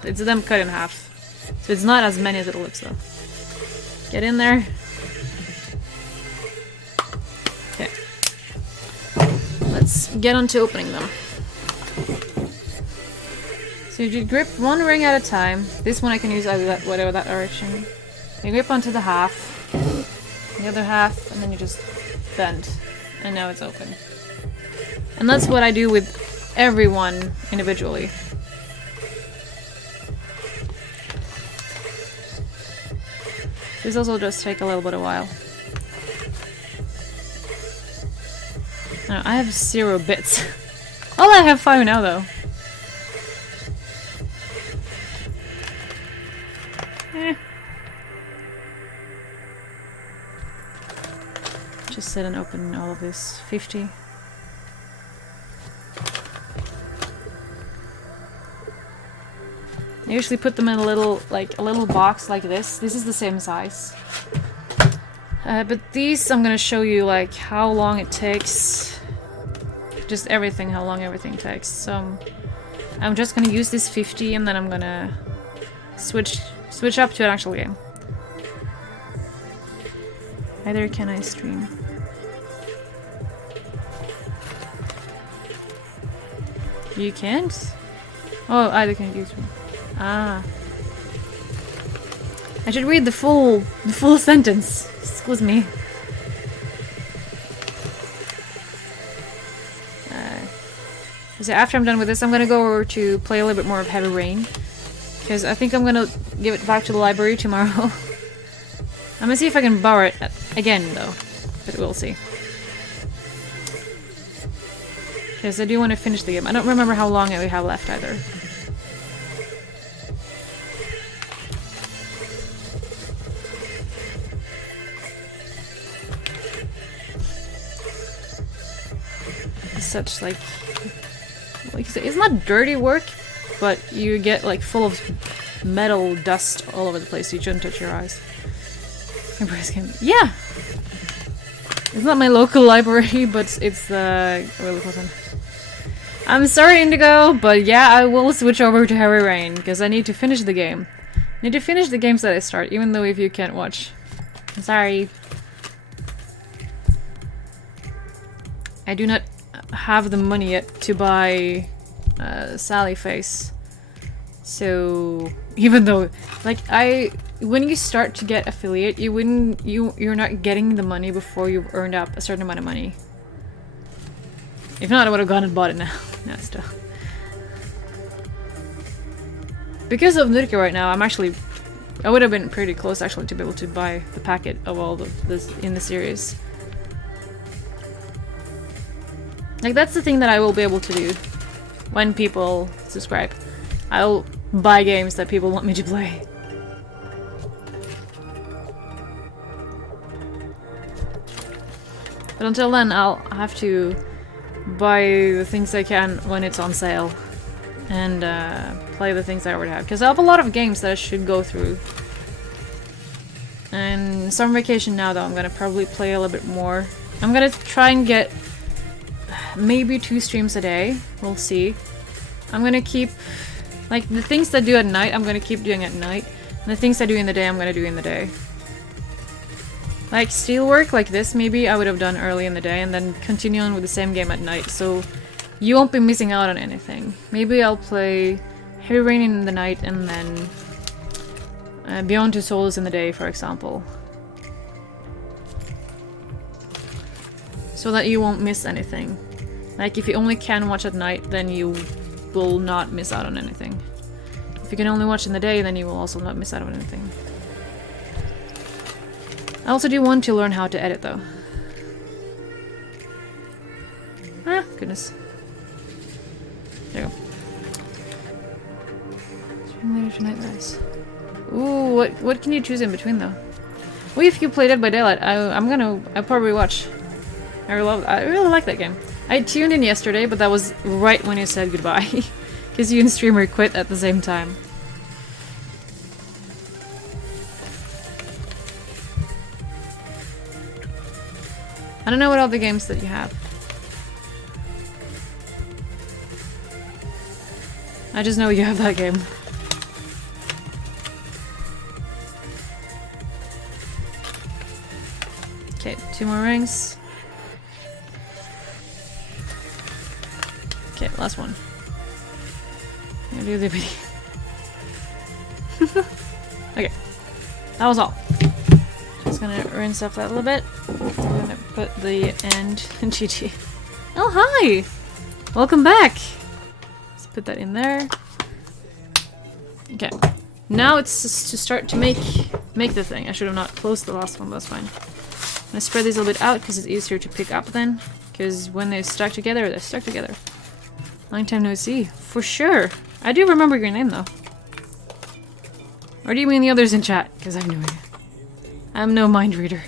it's them cut in half. So it's not as many as it looks, though. Get in there. Okay. Let's get on to opening them. So you grip one ring at a time. This one I can use either that, whatever that direction. You grip onto the half, the other half, and then you just bend. And now it's open. And that's what I do with everyone individually. This also just take a little bit of while. I have 0 bits. Oh, I have 5 now, though. Just sit and open all of this. 50. I usually put them in a little box like this. This is the same size. But these I'm gonna show you like how long it takes. Just everything, how long everything takes. So I'm just gonna use this 50 and then I'm gonna switch up to an actual game. Either can I stream. You can't? Oh, either can you stream. Ah. I should read the full sentence. Excuse me. So after I'm done with this, I'm gonna go over to play a little bit more of Heavy Rain. Because I think I'm gonna give it back to the library tomorrow. I'm gonna see if I can borrow it again, though. But we'll see. Because I do want to finish the game. I don't remember how long we have left either. It's such like you say, it's not dirty work, but you get like full of metal dust all over the place, so you shouldn't touch your eyes. Yeah! It's not my local library, but it's really close one. I'm sorry, Indigo, but yeah, I will switch over to Heavy Rain, because I need to finish the game. I need to finish the games that I start, even though if you can't watch. I'm sorry. I do not have the money yet to buy Sally Face. So even though like when you start to get affiliate, you're not getting the money before you've earned up a certain amount of money. If not, I would have gone and bought it now. No, still. Because of Nurka right now, I would have been pretty close actually to be able to buy the packet of all this in the series. Like, that's the thing that I will be able to do when people subscribe. I'll buy games that people want me to play. But until then, I'll have to buy the things I can when it's on sale. And play the things I already have. Because I have a lot of games that I should go through. And summer vacation now, though, I'm gonna probably play a little bit more. I'm gonna try and get maybe 2 streams a day. We'll see. I'm gonna keep... like, the things that I do at night, I'm gonna keep doing at night. And the things I do in the day, I'm gonna do in the day. Like, steelwork like this, maybe, I would have done early in the day, and then continue on with the same game at night, so you won't be missing out on anything. Maybe I'll play Heavy Rain in the night, and then Beyond Two Souls in the day, for example. So that you won't miss anything. Like, if you only can watch at night, then you will not miss out on anything. If you can only watch in the day, then you will also not miss out on anything. I also do want to learn how to edit, though. Ah, goodness. There you go. Stream later tonight, guys. Ooh, what can you choose in between, though? Well, if you play Dead by Daylight, I'll probably watch. I really like that game. I tuned in yesterday, but that was right when you said goodbye. Because you and streamer quit at the same time. I don't know what other games that you have. I just know you have that game. Okay, 2 more rings. Okay, last one. I'm gonna do the video. Okay, that was all. Just gonna rinse off that a little bit. I'm gonna put the end in GG. Oh, hi! Welcome back! Let's put that in there. Okay, now it's just to start to make the thing. I should have not closed the last one, but that's fine. I'm gonna spread these a little bit out because it's easier to pick up then. Because when they're stuck together, they're stuck together. Long time no see. For sure. I do remember your name though. Or do you mean the others in chat? Because I have no idea. I'm no mind reader.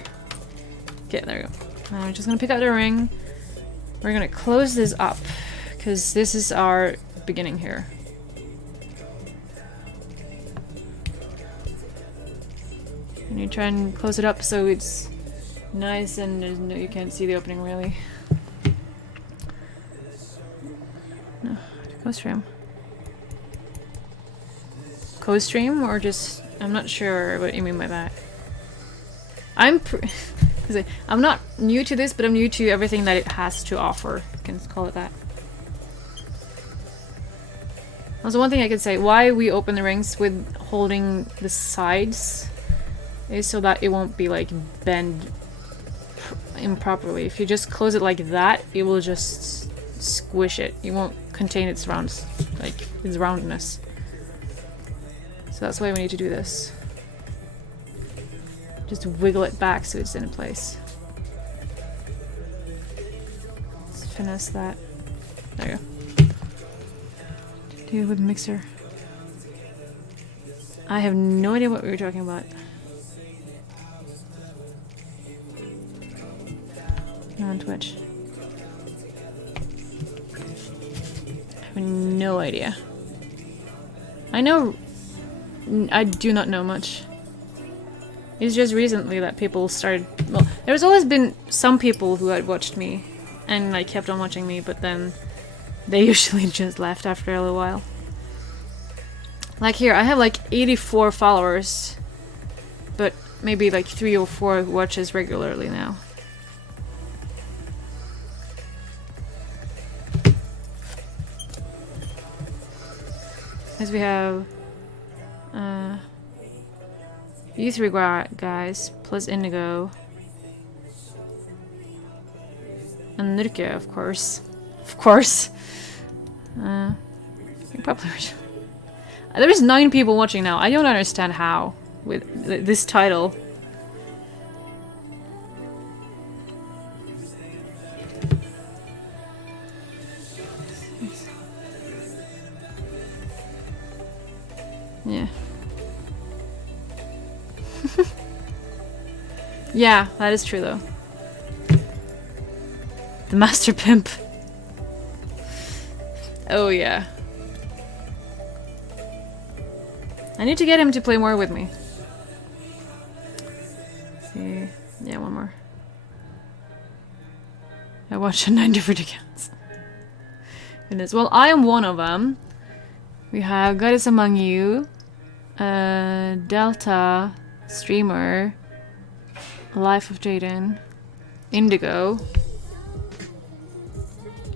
Okay, there we go. Now we're just gonna pick out the ring. We're gonna close this up. Because this is our beginning here. And you try and close it up so it's nice and there's no, you can't see the opening really. No, co-stream. Co-stream or just... I'm not sure what you mean by that. I'm not new to this, but I'm new to everything that it has to offer. You can call it that. Also, one thing I could say, why we open the rings with holding the sides is so that it won't be like bend improperly. If you just close it like that, it will just squish it. It won't contain its rounds, like its roundness. So that's why we need to do this. Just wiggle it back so it's in place. Let's finesse that. There you go. Deal with mixer. I have no idea what we were talking about. I'm on Twitch. I have no idea. I know... I do not know much. It's just recently that people started... Well, there's always been some people who had watched me and like kept on watching me, but then they usually just left after a little while. Like here, I have like 84 followers, but maybe like 3 or 4 watches regularly now. As we have you 3 guys plus Indigo and Nurke, of course. Probably. There is 9 people watching now. I don't understand how with this title. Yeah. Yeah, that is true though. The Master Pimp. Oh yeah. I need to get him to play more with me. Let's see. Yeah, one more. I watched 9 different accounts. Goodness. Well, I am one of them. We have Goddess Among You, Delta, Streamer, Life of Jaden, Indigo,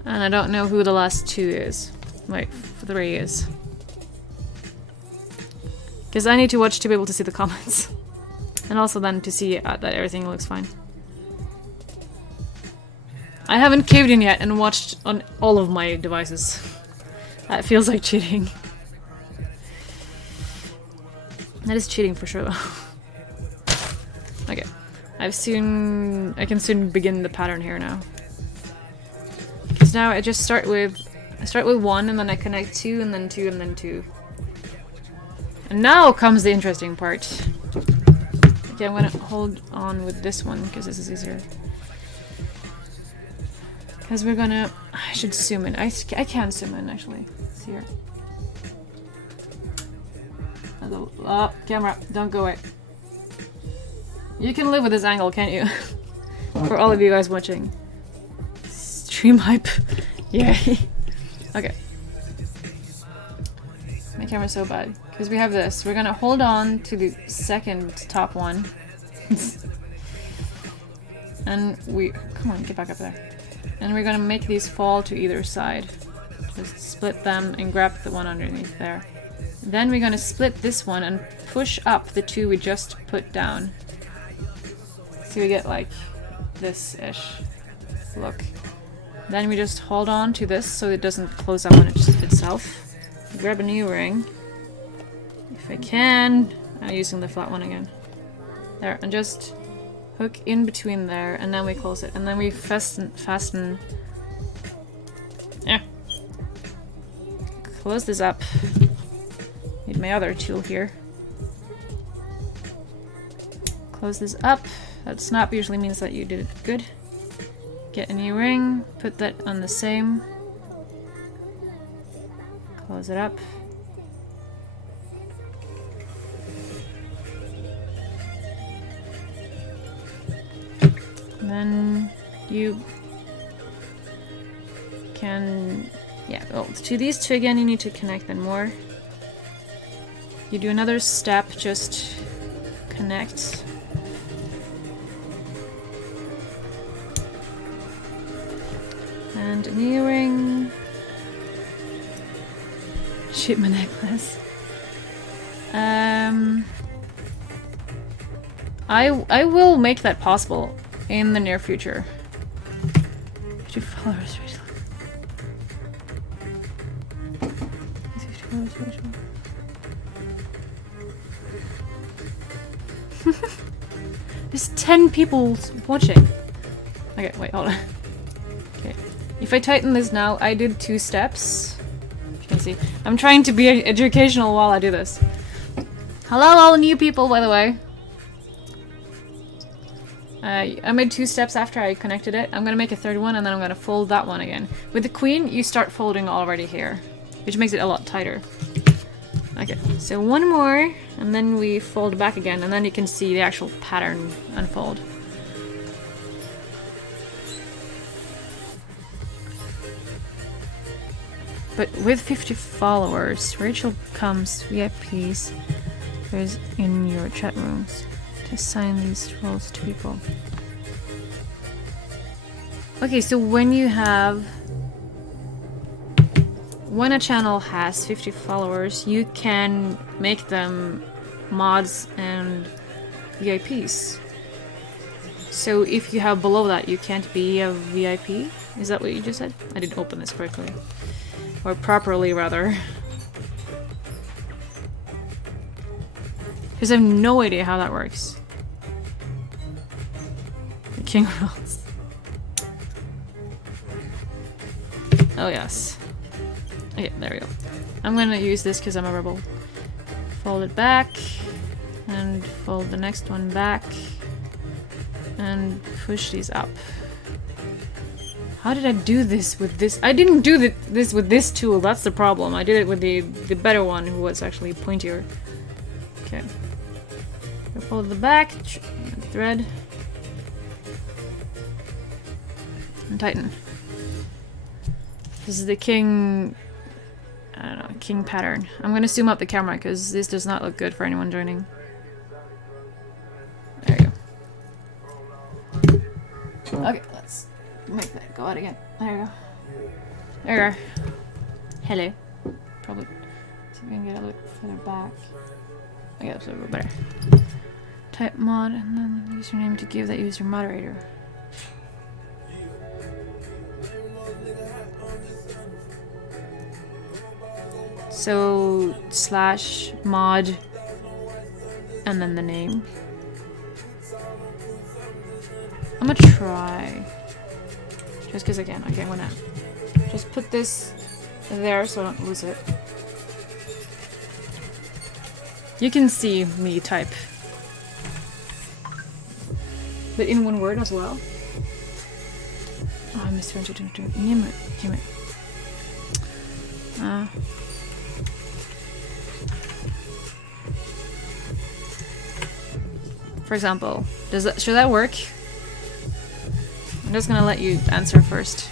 and I don't know who the last 2 is. Like, 3 is. Because I need to watch to be able to see the comments. And also then to see that everything looks fine. I haven't caved in yet and watched on all of my devices. That feels like cheating. That is cheating for sure though. Okay. I can soon begin the pattern here now. Because now I just start with 1 and then I connect 2 and then 2 and then 2. And now comes the interesting part. Okay, I'm gonna hold on with this one because this is easier. Because we're gonna... I should zoom in. I can zoom in actually. It's here. I'll go up. Camera, don't go away. You can live with this angle, can't you? For all of you guys watching. Stream hype. Yay. Okay. My camera's so bad. Because we have this. We're gonna hold on to the second top one. And we... Come on, get back up there. And we're gonna make these fall to either side. Just split them and grab the one underneath there. Then we're gonna split this one and push up the two we just put down. So we get like this-ish look. Then we just hold on to this so it doesn't close up on itself. Grab a new ring. If I can. I'm using the flat one again. There, and just hook in between there, and then we close it. And then we fasten. Yeah. Close this up. Need my other tool here. Close this up. That snap usually means that you did it good. Get a new ring, put that on the same. Close it up. And then you can, yeah, well, to these two again you need to connect them more. You do another step, just connect. And a new ring. Shoot my necklace. I will make that possible in the near future. 50 followers, Rachel. 50 followers, Rachel. There's 10 people watching. Okay, wait, hold on. Okay. If I tighten this now, I did 2 steps. You can see. I'm trying to be educational while I do this. Hello, all new people, by the way. I made 2 steps after I connected it. I'm gonna make a third one, and then I'm gonna fold that one again. With the queen, you start folding already here, which makes it a lot tighter. Okay, so one more, and then we fold back again, and then you can see the actual pattern unfold. But with 50 followers, Rachel becomes VIPs in your chat rooms to assign these roles to people. Okay, so when a channel has 50 followers, you can make them mods and VIPs. So if you have below that, you can't be a VIP? Is that what you just said? I didn't open this correctly. Or properly, rather. Because I have no idea how that works. The king rules. Oh yes. Okay, there we go. I'm gonna use this because I'm a rebel. Fold it back. And fold the next one back. And push these up. How did I do this with this? I didn't do this with this tool, that's the problem. I did it with the better one, who was actually pointier. Okay. Fold the back, thread, and tighten. This is the king, I don't know, king pattern. I'm gonna zoom up the camera because this does not look good for anyone joining. There you go. Okay, let's make that go out again. There you go. There you are. Hello. Probably. See if we can get a little further back. Okay, that's a little better. Type mod and then username to give that user moderator. So / mod and then the name. I'm gonna try. Just because I can. Okay, I'm gonna just put this there so I don't lose it. You can see me type. But in one word as well. Oh, I missed 22. Damn it. Damn it. For example, should that work? I'm just gonna let you answer first.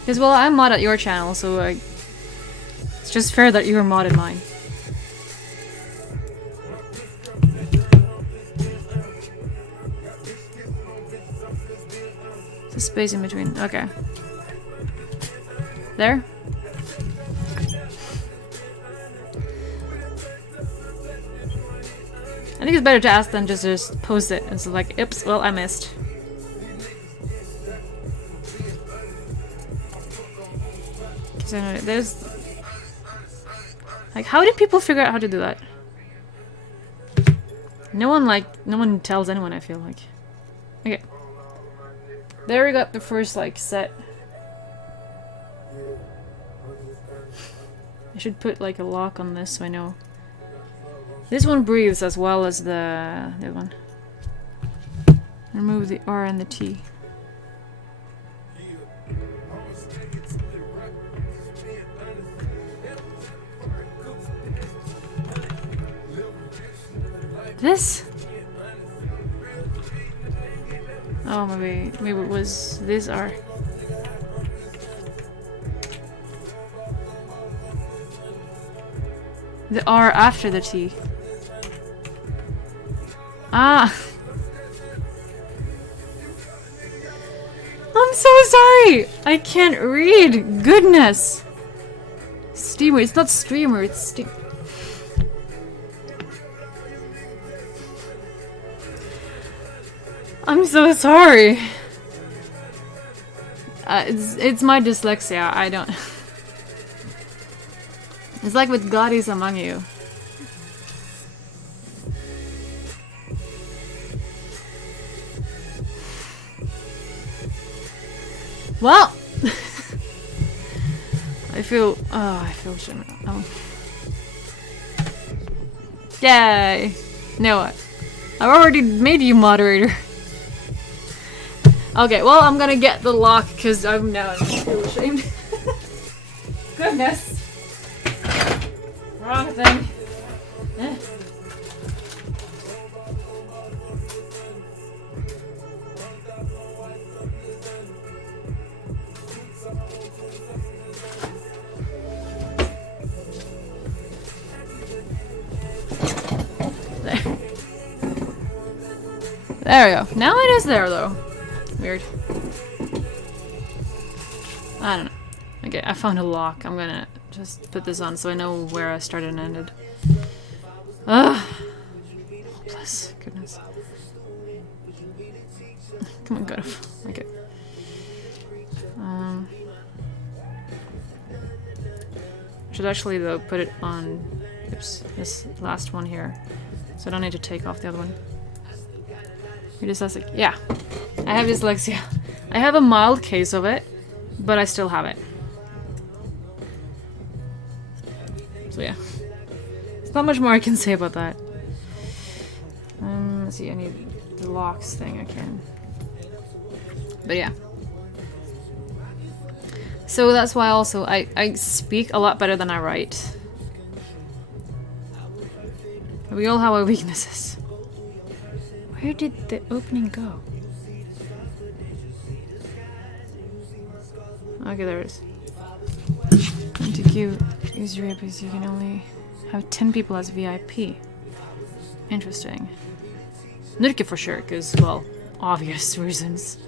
Because, well, I'm mod at your channel, so it's just fair that you're mod in mine. The space in between. Okay. There? I think it's better to ask than just post it. It's like, oops, well, I missed. So there's... Like, how did people figure out how to do that? No one tells anyone, I feel like. Okay. There we got the first, like, set. I should put, like, a lock on this so I know. This one breathes as well as the other one. Remove the R and the T. This? Oh, maybe it was this R. The R after the T. Ah! I'm so sorry! I can't read! Goodness! Steamer. It's not streamer, it's steam. I'm so sorry. It's my dyslexia. I don't... It's like with God is among you. Well, I feel shame. Yay! Know what? I've already made you moderator. Okay, well, I'm gonna get the lock because I'm now feel ashamed. Goodness. Wrong thing. There we go. Now it is there, though. Weird. I don't know. Okay, I found a lock. I'm gonna just put this on so I know where I started and ended. Ugh. Hopeless. Goodness. Come on, go. Okay. Should actually, though, put it on... Oops. This last one here. So I don't need to take off the other one. You're dyslexic. Yeah. I have dyslexia. I have a mild case of it, but I still have it. So yeah. There's not much more I can say about that. Let's see, I need the locks thing I can. But yeah. So that's why also I speak a lot better than I write. We all have our weaknesses. Where did the opening go? Okay, there it is. And to queue user because you can only have 10 people as VIP. Interesting. Nurke for sure, because, well, obvious reasons.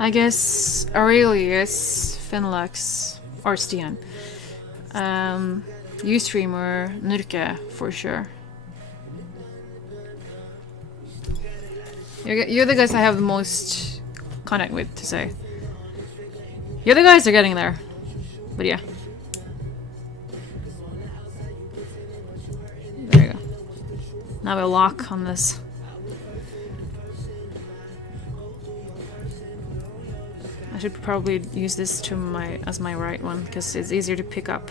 I guess Aurelius, Finlux, or Stian. Ustreamer, Nurke for sure. You're the guys I have the most contact with, to say. The other guys are getting there. But yeah. There you go. Now we lock on this. I should probably use this to as my right one, because it's easier to pick up.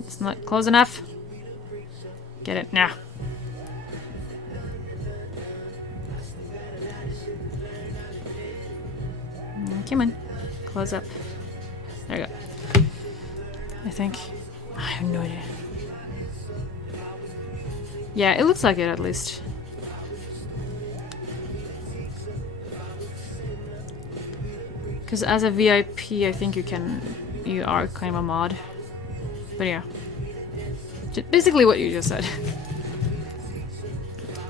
It's not close enough. Get it now. Come on. Close up. There you go. I think. I have no idea. Yeah, it looks like it at least. Because as a VIP, I think you are kind of a mod. But yeah. Basically what you just said.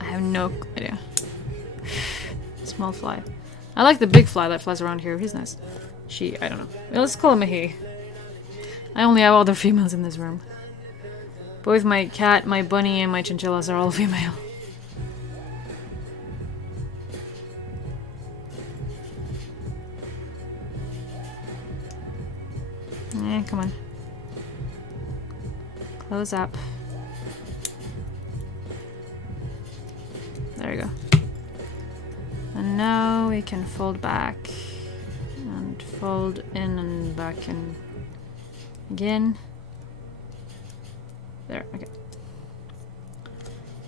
I have no idea. Small fly. I like the big fly that flies around here. He's nice. She, I don't know. Well, let's call him a he. I only have other females in this room. Both my cat, my bunny, and my chinchillas are all female. Come on. Close up. There we go. And now we can fold back. And fold in and back in. Again. There, okay.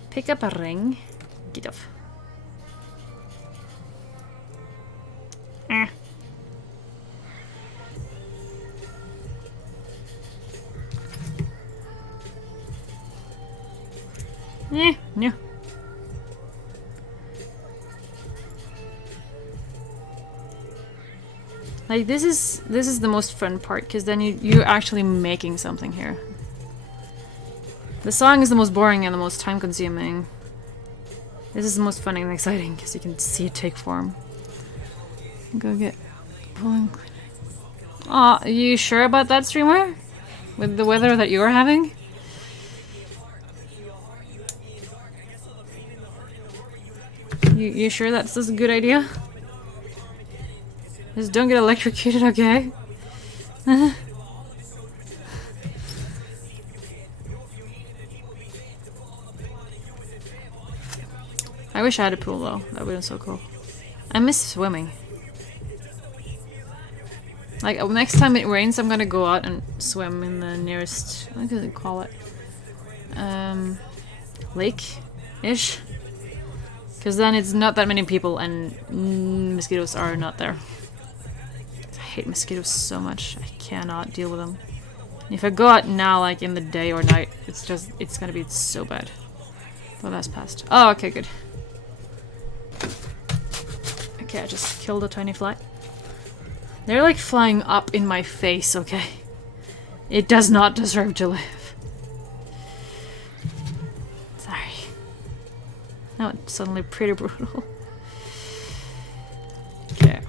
Pick up a ring. Get off. No. Like this is the most fun part because then you're actually making something here. The song is the most boring and the most time consuming. This is the most fun and exciting because you can see it take form. Go get pulling. Aw, are you sure about that, streamer? With the weather that you're having? You sure that's a good idea? Just don't get electrocuted, okay? I wish I had a pool though. That would have been so cool. I miss swimming. Like next time it rains, I'm gonna go out and swim in the nearest. What do they call it? Lake-ish. Because then it's not that many people and mosquitoes are not there. I hate mosquitoes so much. I cannot deal with them. If I go out now, like in the day or night, it's gonna be so bad. Well, that's passed. Oh, okay, good. Okay, I just killed a tiny fly. They're like flying up in my face, okay? It does not deserve to live. Now it's suddenly pretty brutal. Okay.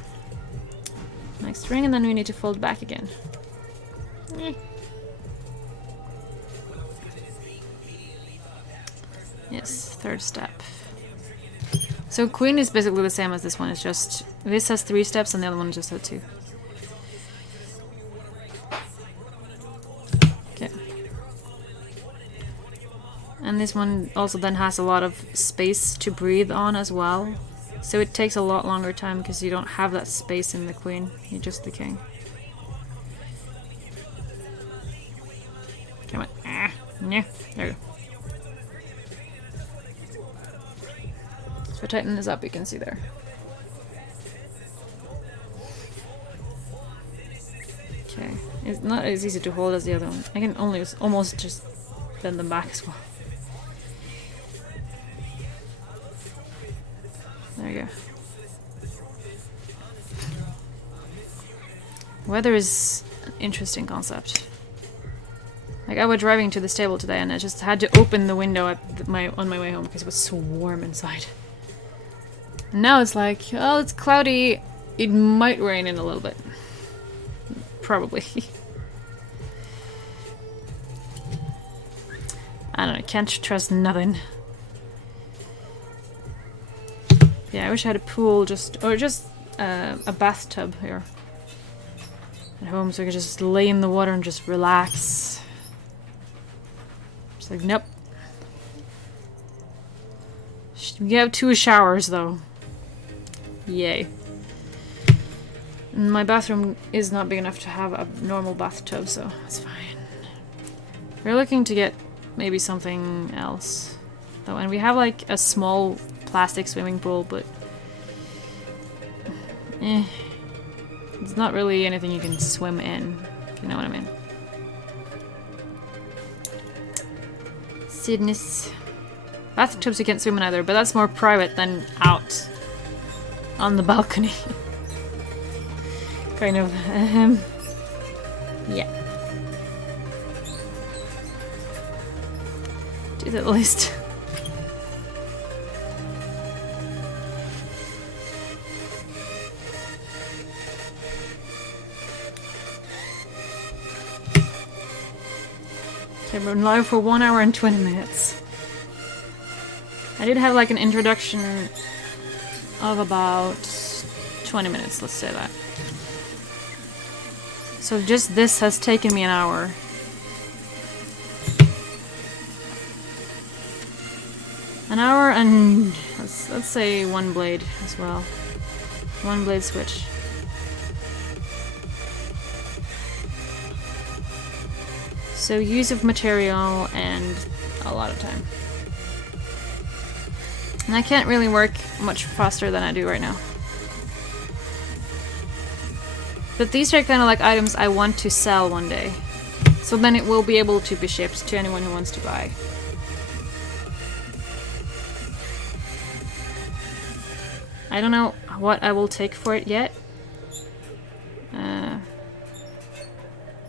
Next ring, and then we need to fold back again. Yes, third step. So queen is basically the same as this one. It's just this has 3 steps and the other one just had 2. Okay. And this one also then has a lot of space to breathe on as well. So it takes a lot longer time because you don't have that space in the queen. You're just the king. Come on. Yeah, there we go. So if I tighten this up, you can see there. Okay. It's not as easy to hold as the other one. I can only almost just bend them back as well. There you go. Weather is an interesting concept. Like I was driving to the stable today and I just had to open the window on my way home because it was so warm inside. And now it's like, oh, it's cloudy. It might rain in a little bit. Probably. I don't know, can't trust nothing. Yeah, I wish I had a pool or just a bathtub here at home so I could just lay in the water and just relax. Just like, nope. We have 2 showers though. Yay. And my bathroom is not big enough to have a normal bathtub, so it's fine. We're looking to get maybe something else though, and we have like a small plastic swimming pool, but It's not really anything you can swim in, if you know what I mean. Sydney's bathtubs you can't swim in either, but that's more private than out on the balcony. Kind of. Yeah. Do that list. Okay, we're live for 1 hour and 20 minutes. I did have like an introduction of about 20 minutes, let's say that. So just this has taken me an hour. An hour and let's say one blade as well. One blade switch. So use of material and a lot of time. And I can't really work much faster than I do right now. But these are kind of like items I want to sell one day. So then it will be able to be shipped to anyone who wants to buy. I don't know what I will take for it yet.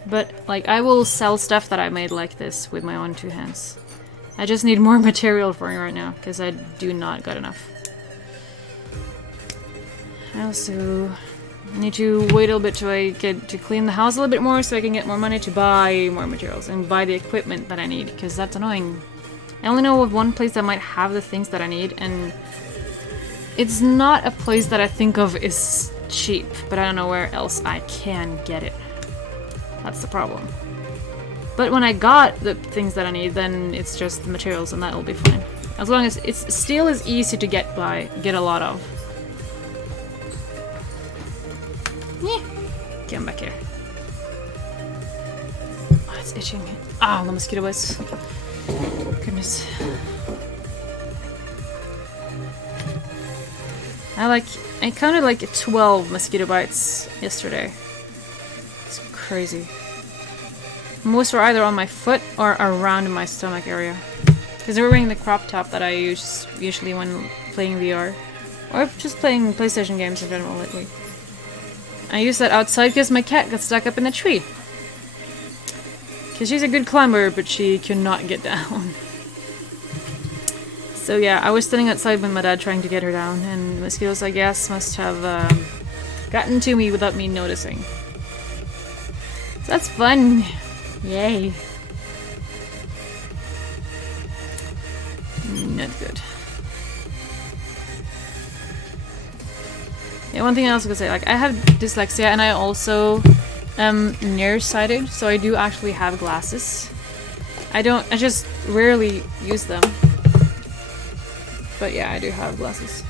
But like I will sell stuff that I made like this with my own two hands. I just need more material for it right now, because I do not got enough. I also need to wait a little bit till I get to clean the house a little bit more so I can get more money to buy more materials and buy the equipment that I need, because that's annoying. I only know of one place that might have the things that I need, and it's not a place that I think of is cheap, but I don't know where else I can get it. That's the problem. But when I got the things that I need, then it's just the materials and that'll be fine. As long as steel is easy to get a lot of. Yeah. Come back here. Oh, it's itching. Ah, the mosquito bites. Goodness. I counted like 12 mosquito bites yesterday. It's crazy. Most were either on my foot or around my stomach area. Because they were wearing the crop top that I use usually when playing VR. Or just playing PlayStation games in general lately. I use that outside because my cat got stuck up in the tree. Because she's a good climber, but she cannot get down. So yeah, I was standing outside with my dad trying to get her down, and mosquitoes, I guess, must have gotten to me without me noticing. So that's fun! Yay! Not good. Yeah, one thing I also could say, like, I have dyslexia and I also am nearsighted, so I do actually have glasses. I just rarely use them. But yeah, I do have glasses.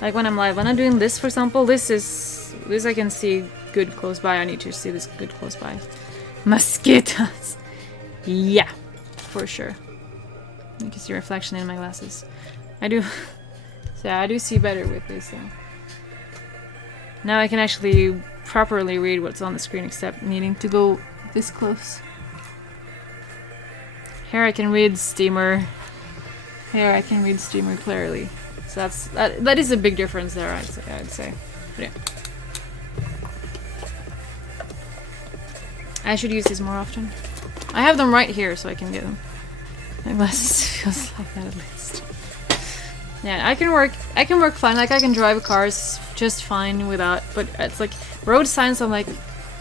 Like when I'm live, when I'm doing this, for example, this I can see good close by. I need to see this good close by. Mosquitoes! Yeah, for sure. You can see reflection in my glasses. I do. So yeah, I do see better with this though. Now I can actually properly read what's on the screen except needing to go this close. Here I can read Steamer. Here I can read Steamer clearly. So that is a big difference there, I'd say. But yeah. I should use these more often. I have them right here so I can get them. My glasses feels like that at least. Yeah, I can work fine. Like I can drive cars just fine without, but it's like road signs, I'm like,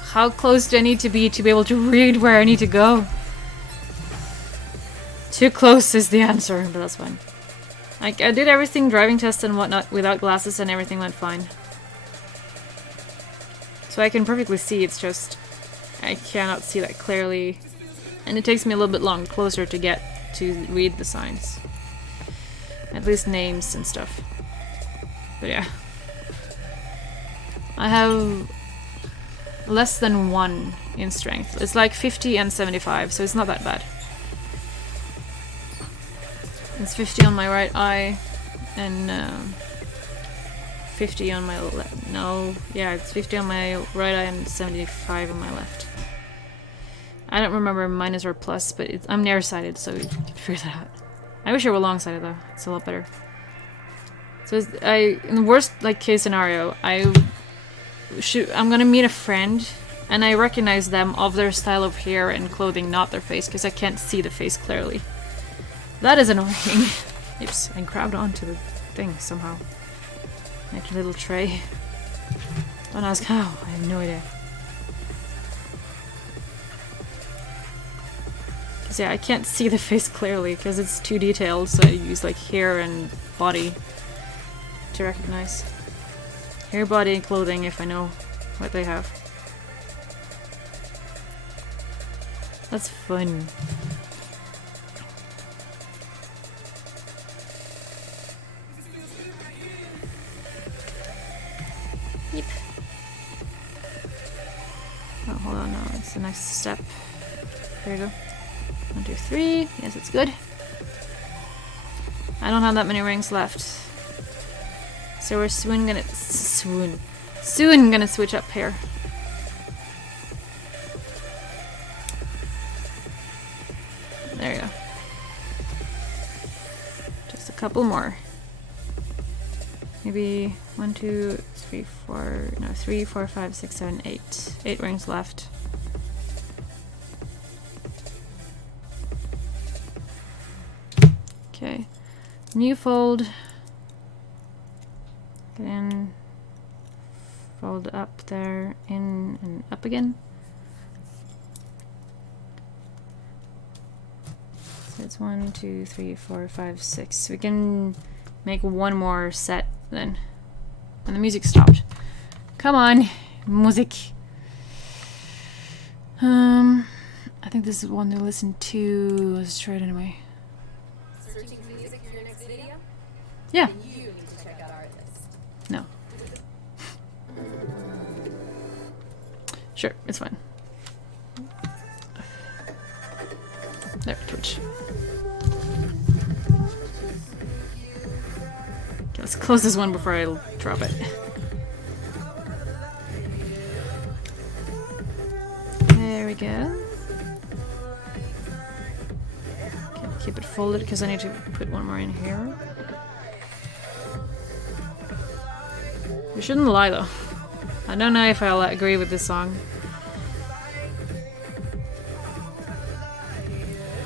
how close do I need to be able to read where I need to go? Too close is the answer, but that's fine. Like I did everything, driving test and whatnot, without glasses, and everything went fine. So I can perfectly see, it's just I cannot see that clearly, and it takes me a little bit closer to get to read the signs. At least names and stuff. But yeah. I have less than 1 in strength. It's like 50 and 75, so it's not that bad. It's 50 on my right eye and 50 on my left. No, yeah, it's 50 on my right eye and 75 on my left. I don't remember minus or plus, but I'm nearsighted, so you can figure that out. I wish I were long-sighted though. It's a lot better. So in the worst like case scenario, I'm gonna meet a friend, and I recognize them of their style of hair and clothing, not their face, because I can't see the face clearly. That is annoying. Oops, I grabbed onto the thing somehow. Make a little tray. Don't ask how, I have no idea. Cause yeah, I can't see the face clearly because it's too detailed, so I use like hair and body to recognize. Hair, body, and clothing if I know what they have. That's fun. Yep. Oh, hold on, no, it's the next step. There you go. 1, 2, 3. Yes, it's good. I don't have that many rings left. So we're soon gonna switch up here. There you go. Just a couple more. Maybe 1, 2, 3, 4. No, 3, 4, 5, 6, 7, 8. 8 rings left. Okay. New fold. Then fold up there, in and up again. So it's 1, 2, 3, 4, 5, 6. We can make one more set then. And the music stopped. Come on, music. I think this is one to listen to. Let's try it anyway. Searching for music for your next video? Yeah. Then you need to check out our list. No. Sure, it's fine. There, Twitch. Okay, let's close this one before I drop it. There we go. Okay, keep it folded because I need to put one more in here. You shouldn't lie though. I don't know if I'll agree with this song.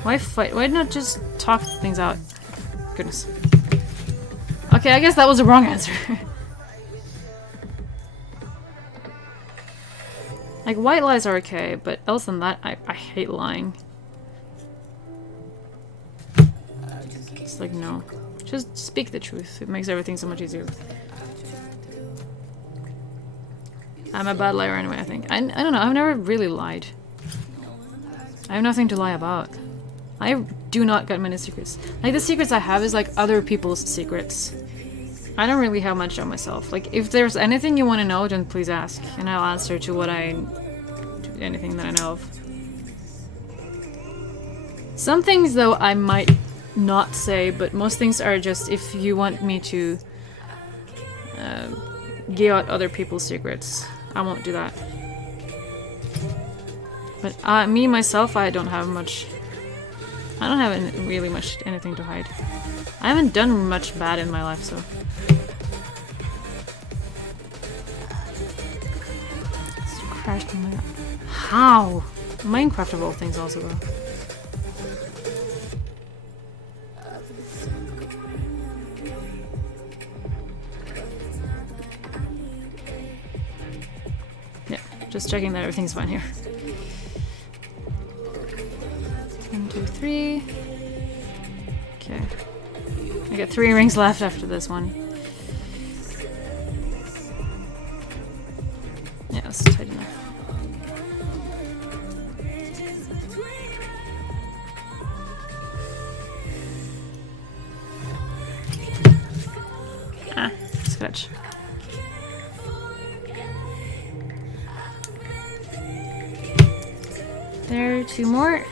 Why fight? Why not just talk things out? Goodness. Okay, I guess that was the wrong answer. Like, white lies are okay, but else than that, I hate lying. It's like, no. Just speak the truth. It makes everything so much easier. I'm a bad liar anyway, I think. I don't know, I've never really lied. I have nothing to lie about. I do not get many secrets. Like, the secrets I have is like other people's secrets. I don't really have much on myself. Like, if there's anything you want to know, then please ask. And I'll answer to anything that I know of. Some things, though, I might not say, but most things are just if you want me to give out other people's secrets. I won't do that. But me, myself, I don't have much. I don't have really much anything to hide. I haven't done much bad in my life, so. It's crashed in my... How? Minecraft of all things also, though. Yeah, just checking that everything's fine here. 1, 2, 3. Okay. I got 3 rings left after this one. Yeah, that's tight enough. Ah, scratch. There, 2 more.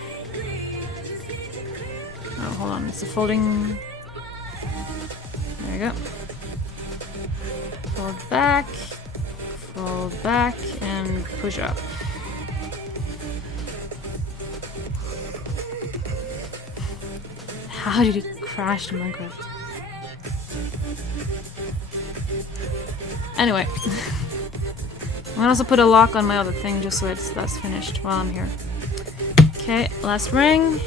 Oh, hold on, it's a folding... There you go. fold back, and push up. How did it crash to Minecraft? Anyway. I'm gonna also put a lock on my other thing just so that's finished while I'm here. Okay, last ring.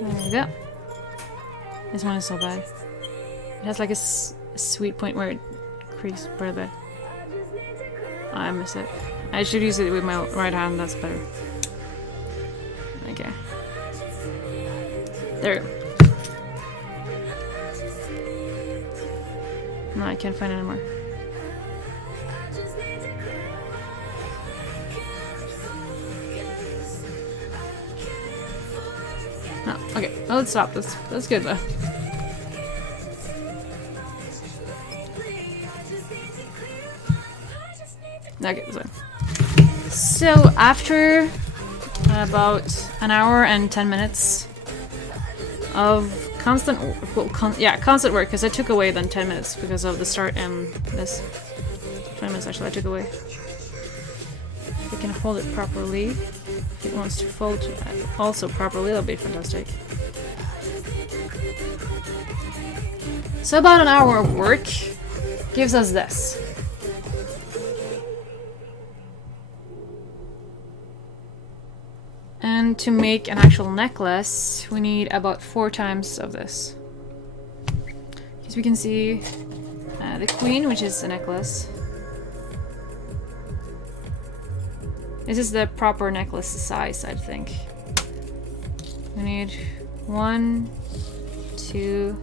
There we go. This one is so bad. It has like a sweet point where it creases part of it. I miss it. I should use it with my right hand, that's better. Okay. There. No, I can't find it anymore. No, okay. Oh, let's stop. That's good though. Okay, so. So after about an hour and 10 minutes of constant work, because I took away then 10 minutes because of the start and this 20 minutes actually I took away. If it can hold it properly, if it wants to fold also properly, that'll be fantastic. So about an hour of work gives us this. And to make an actual necklace, we need about 4 times of this. As we can see, the queen, which is a necklace. This is the proper necklace size, I think. We need 1, 2,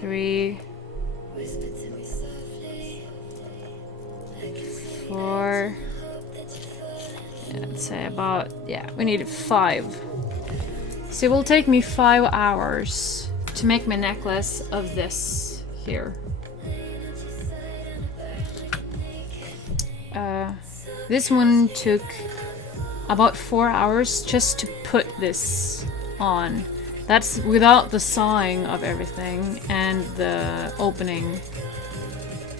3, 4. Let's say about, we need 5. So it will take me 5 hours to make my necklace of this here. This one took about 4 hours just to put this on. That's without the sawing of everything and the opening.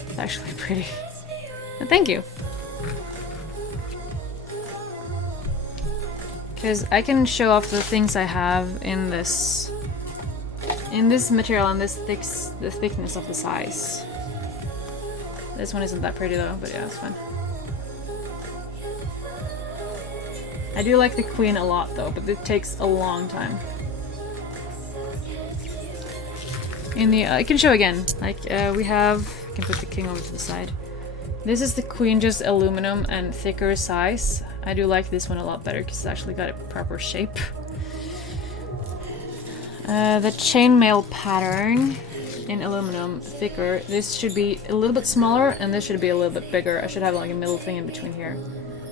It's actually pretty. Thank you. Because I can show off the things I have in this material and this the thickness of the size. This one isn't that pretty though, but yeah, it's fine. I do like the queen a lot though, but it takes a long time. I can show again. Like we have, I can put the king over to the side. This is the queen, just aluminum and thicker size. I do like this one a lot better because it's actually got a proper shape. The chainmail pattern in aluminum, thicker. This should be a little bit smaller and this should be a little bit bigger. I should have like a middle thing in between here.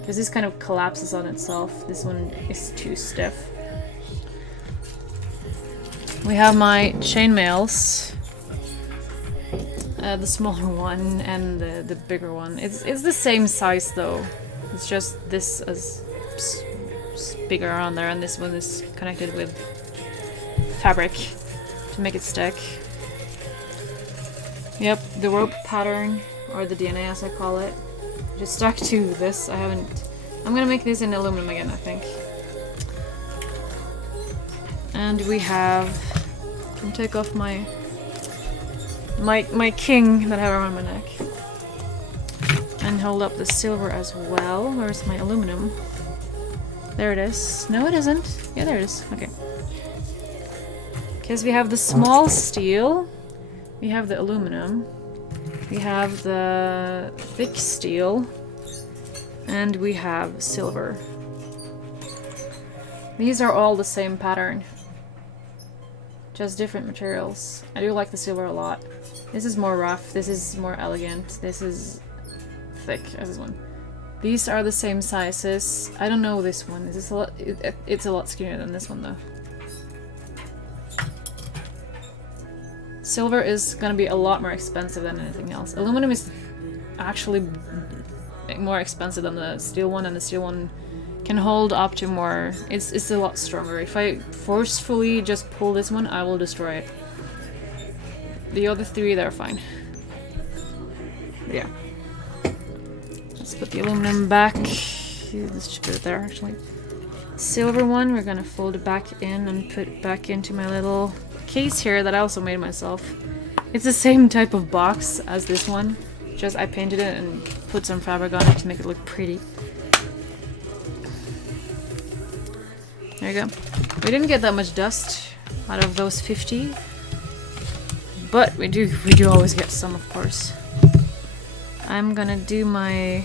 Because this kind of collapses on itself. This one is too stiff. We have my chainmails. The smaller one and the bigger one. It's the same size though. It's just this is bigger on there, and this one is connected with fabric to make it stick. Yep, the rope pattern, or the DNA as I call it, just stuck to this. I'm gonna make this in aluminum again, I think. And we have, I can take off my king that I have around my neck. And hold up the silver as well. Where's my aluminum? There it is. No, it isn't. Yeah, there it is. Okay. Because we have the small steel. We have the aluminum. We have the thick steel. And we have silver. These are all the same pattern. Just different materials. I do like the silver a lot. This is more rough. This is more elegant. This is thick as this one. These are the same sizes. I don't know this one. This is a lot. It's a lot skinnier than this one though. Silver is gonna be a lot more expensive than anything else. Aluminum is actually more expensive than the steel one, and the steel one can hold up to more. It's a lot stronger. If I forcefully just pull this one, I will destroy it. The other three, they're fine. Yeah. Let's put the aluminum back. Let's just put it there, actually. Silver one, we're gonna fold it back in and put it back into my little case here that I also made myself. It's the same type of box as this one, just I painted it and put some fabric on it to make it look pretty. There you go. We didn't get that much dust out of those 50, but we do always get some, of course. I'm gonna do my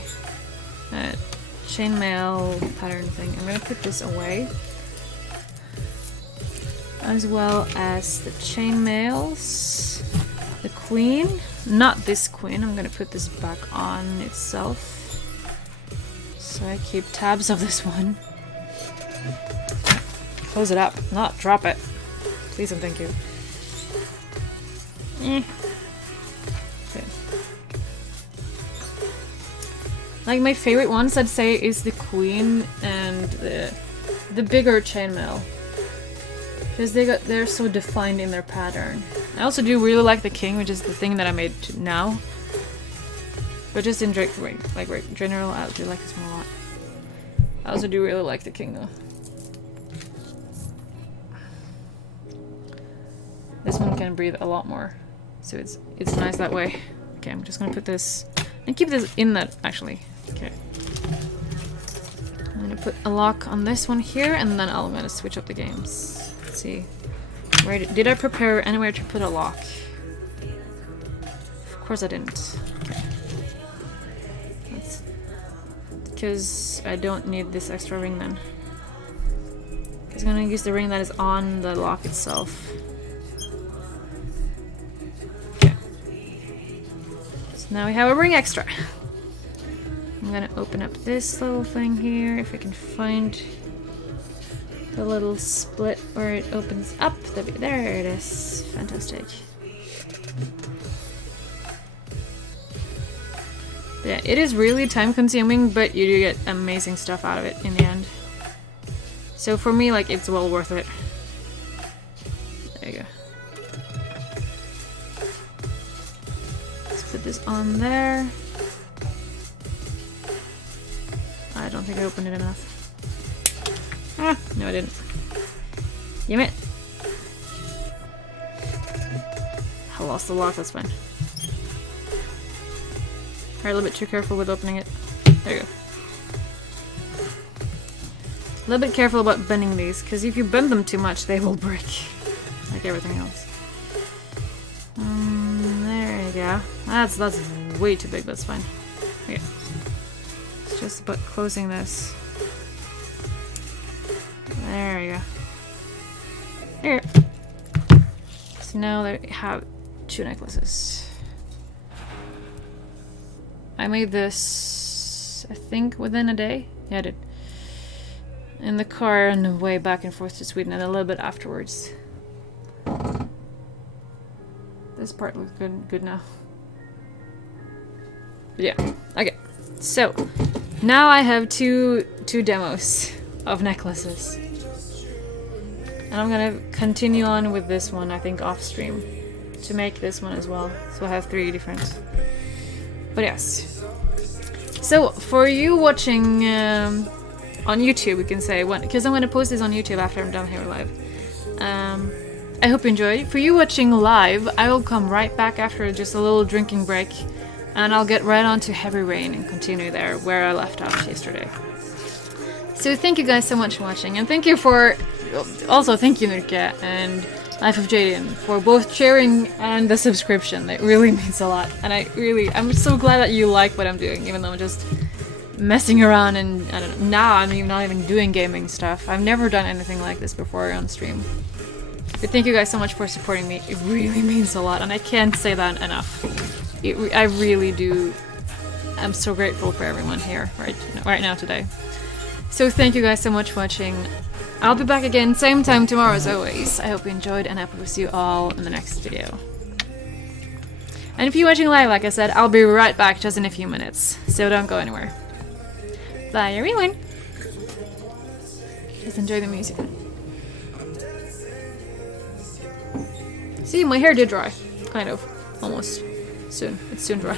chainmail pattern thing. I'm gonna put this away, as well as the chainmails. The queen, not this queen. I'm gonna put this back on itself, so I keep tabs of this one. Close it up, not drop it. Please and thank you. Okay. Like my favorite ones, I'd say, is the queen and the bigger chainmail, because they're so defined in their pattern. I also do really like the king, which is the thing that I made now. But just in general, I do like this one a lot. I also do really like the king though. This one can breathe a lot more, so it's nice that way. Okay, I'm just gonna put this and keep this in that actually. Okay. I'm gonna put a lock on this one here, and then I'm gonna switch up the games. Let's see. Where did I prepare anywhere to put a lock? Of course I didn't. Okay. Because I don't need this extra ring then. I'm gonna use the ring that is on the lock itself. Okay. So now we have a ring extra. I'm gonna open up this little thing here, if I can find the little split where it opens up. There it is. Fantastic. Yeah, it is really time consuming, but you do get amazing stuff out of it in the end. So for me, like, it's well worth it. There you go. Let's put this on there. I don't think I opened it enough. Ah, no I didn't. Damn it. I lost the lock, that's fine. Alright, a little bit too careful with opening it. There you go. A little bit careful about bending these, because if you bend them too much, they will break. Like everything else. There you go. That's way too big, that's fine. Okay. It's just about closing this. There you go. Here. So now they have 2 necklaces. I made this, I think, within a day. Yeah, I did. In the car on the way back and forth to Sweden, and a little bit afterwards. This part looks good now. But yeah, okay. So now I have two demos of necklaces, and I'm gonna continue on with this one, I think, off stream, to make this one as well. So I have 3 different. But yes. So for you watching on YouTube, we can say, because I'm going to post this on YouTube after I'm done here live. I hope you enjoyed. For you watching live, I will come right back after just a little drinking break, and I'll get right on to Heavy Rain and continue there where I left off yesterday. So thank you guys so much for watching, and thank you for, also thank you Nurka and Life of Jaden for both sharing and the subscription. It really means a lot, and I'm so glad that you like what I'm doing, even though I'm just messing around, and I don't know, now I'm not even doing gaming stuff. I've never done anything like this before on stream. But thank you guys so much for supporting me. It really means a lot, and I can't say that enough. I really do. I'm so grateful for everyone here right now today. So thank you guys so much for watching. I'll be back again same time tomorrow as always. I hope you enjoyed, and I will see you all in the next video. And if you're watching live, like I said, I'll be right back just in a few minutes. So don't go anywhere. Bye everyone. Just enjoy the music. See, my hair did dry. Kind of. Almost. Soon. It's soon dry.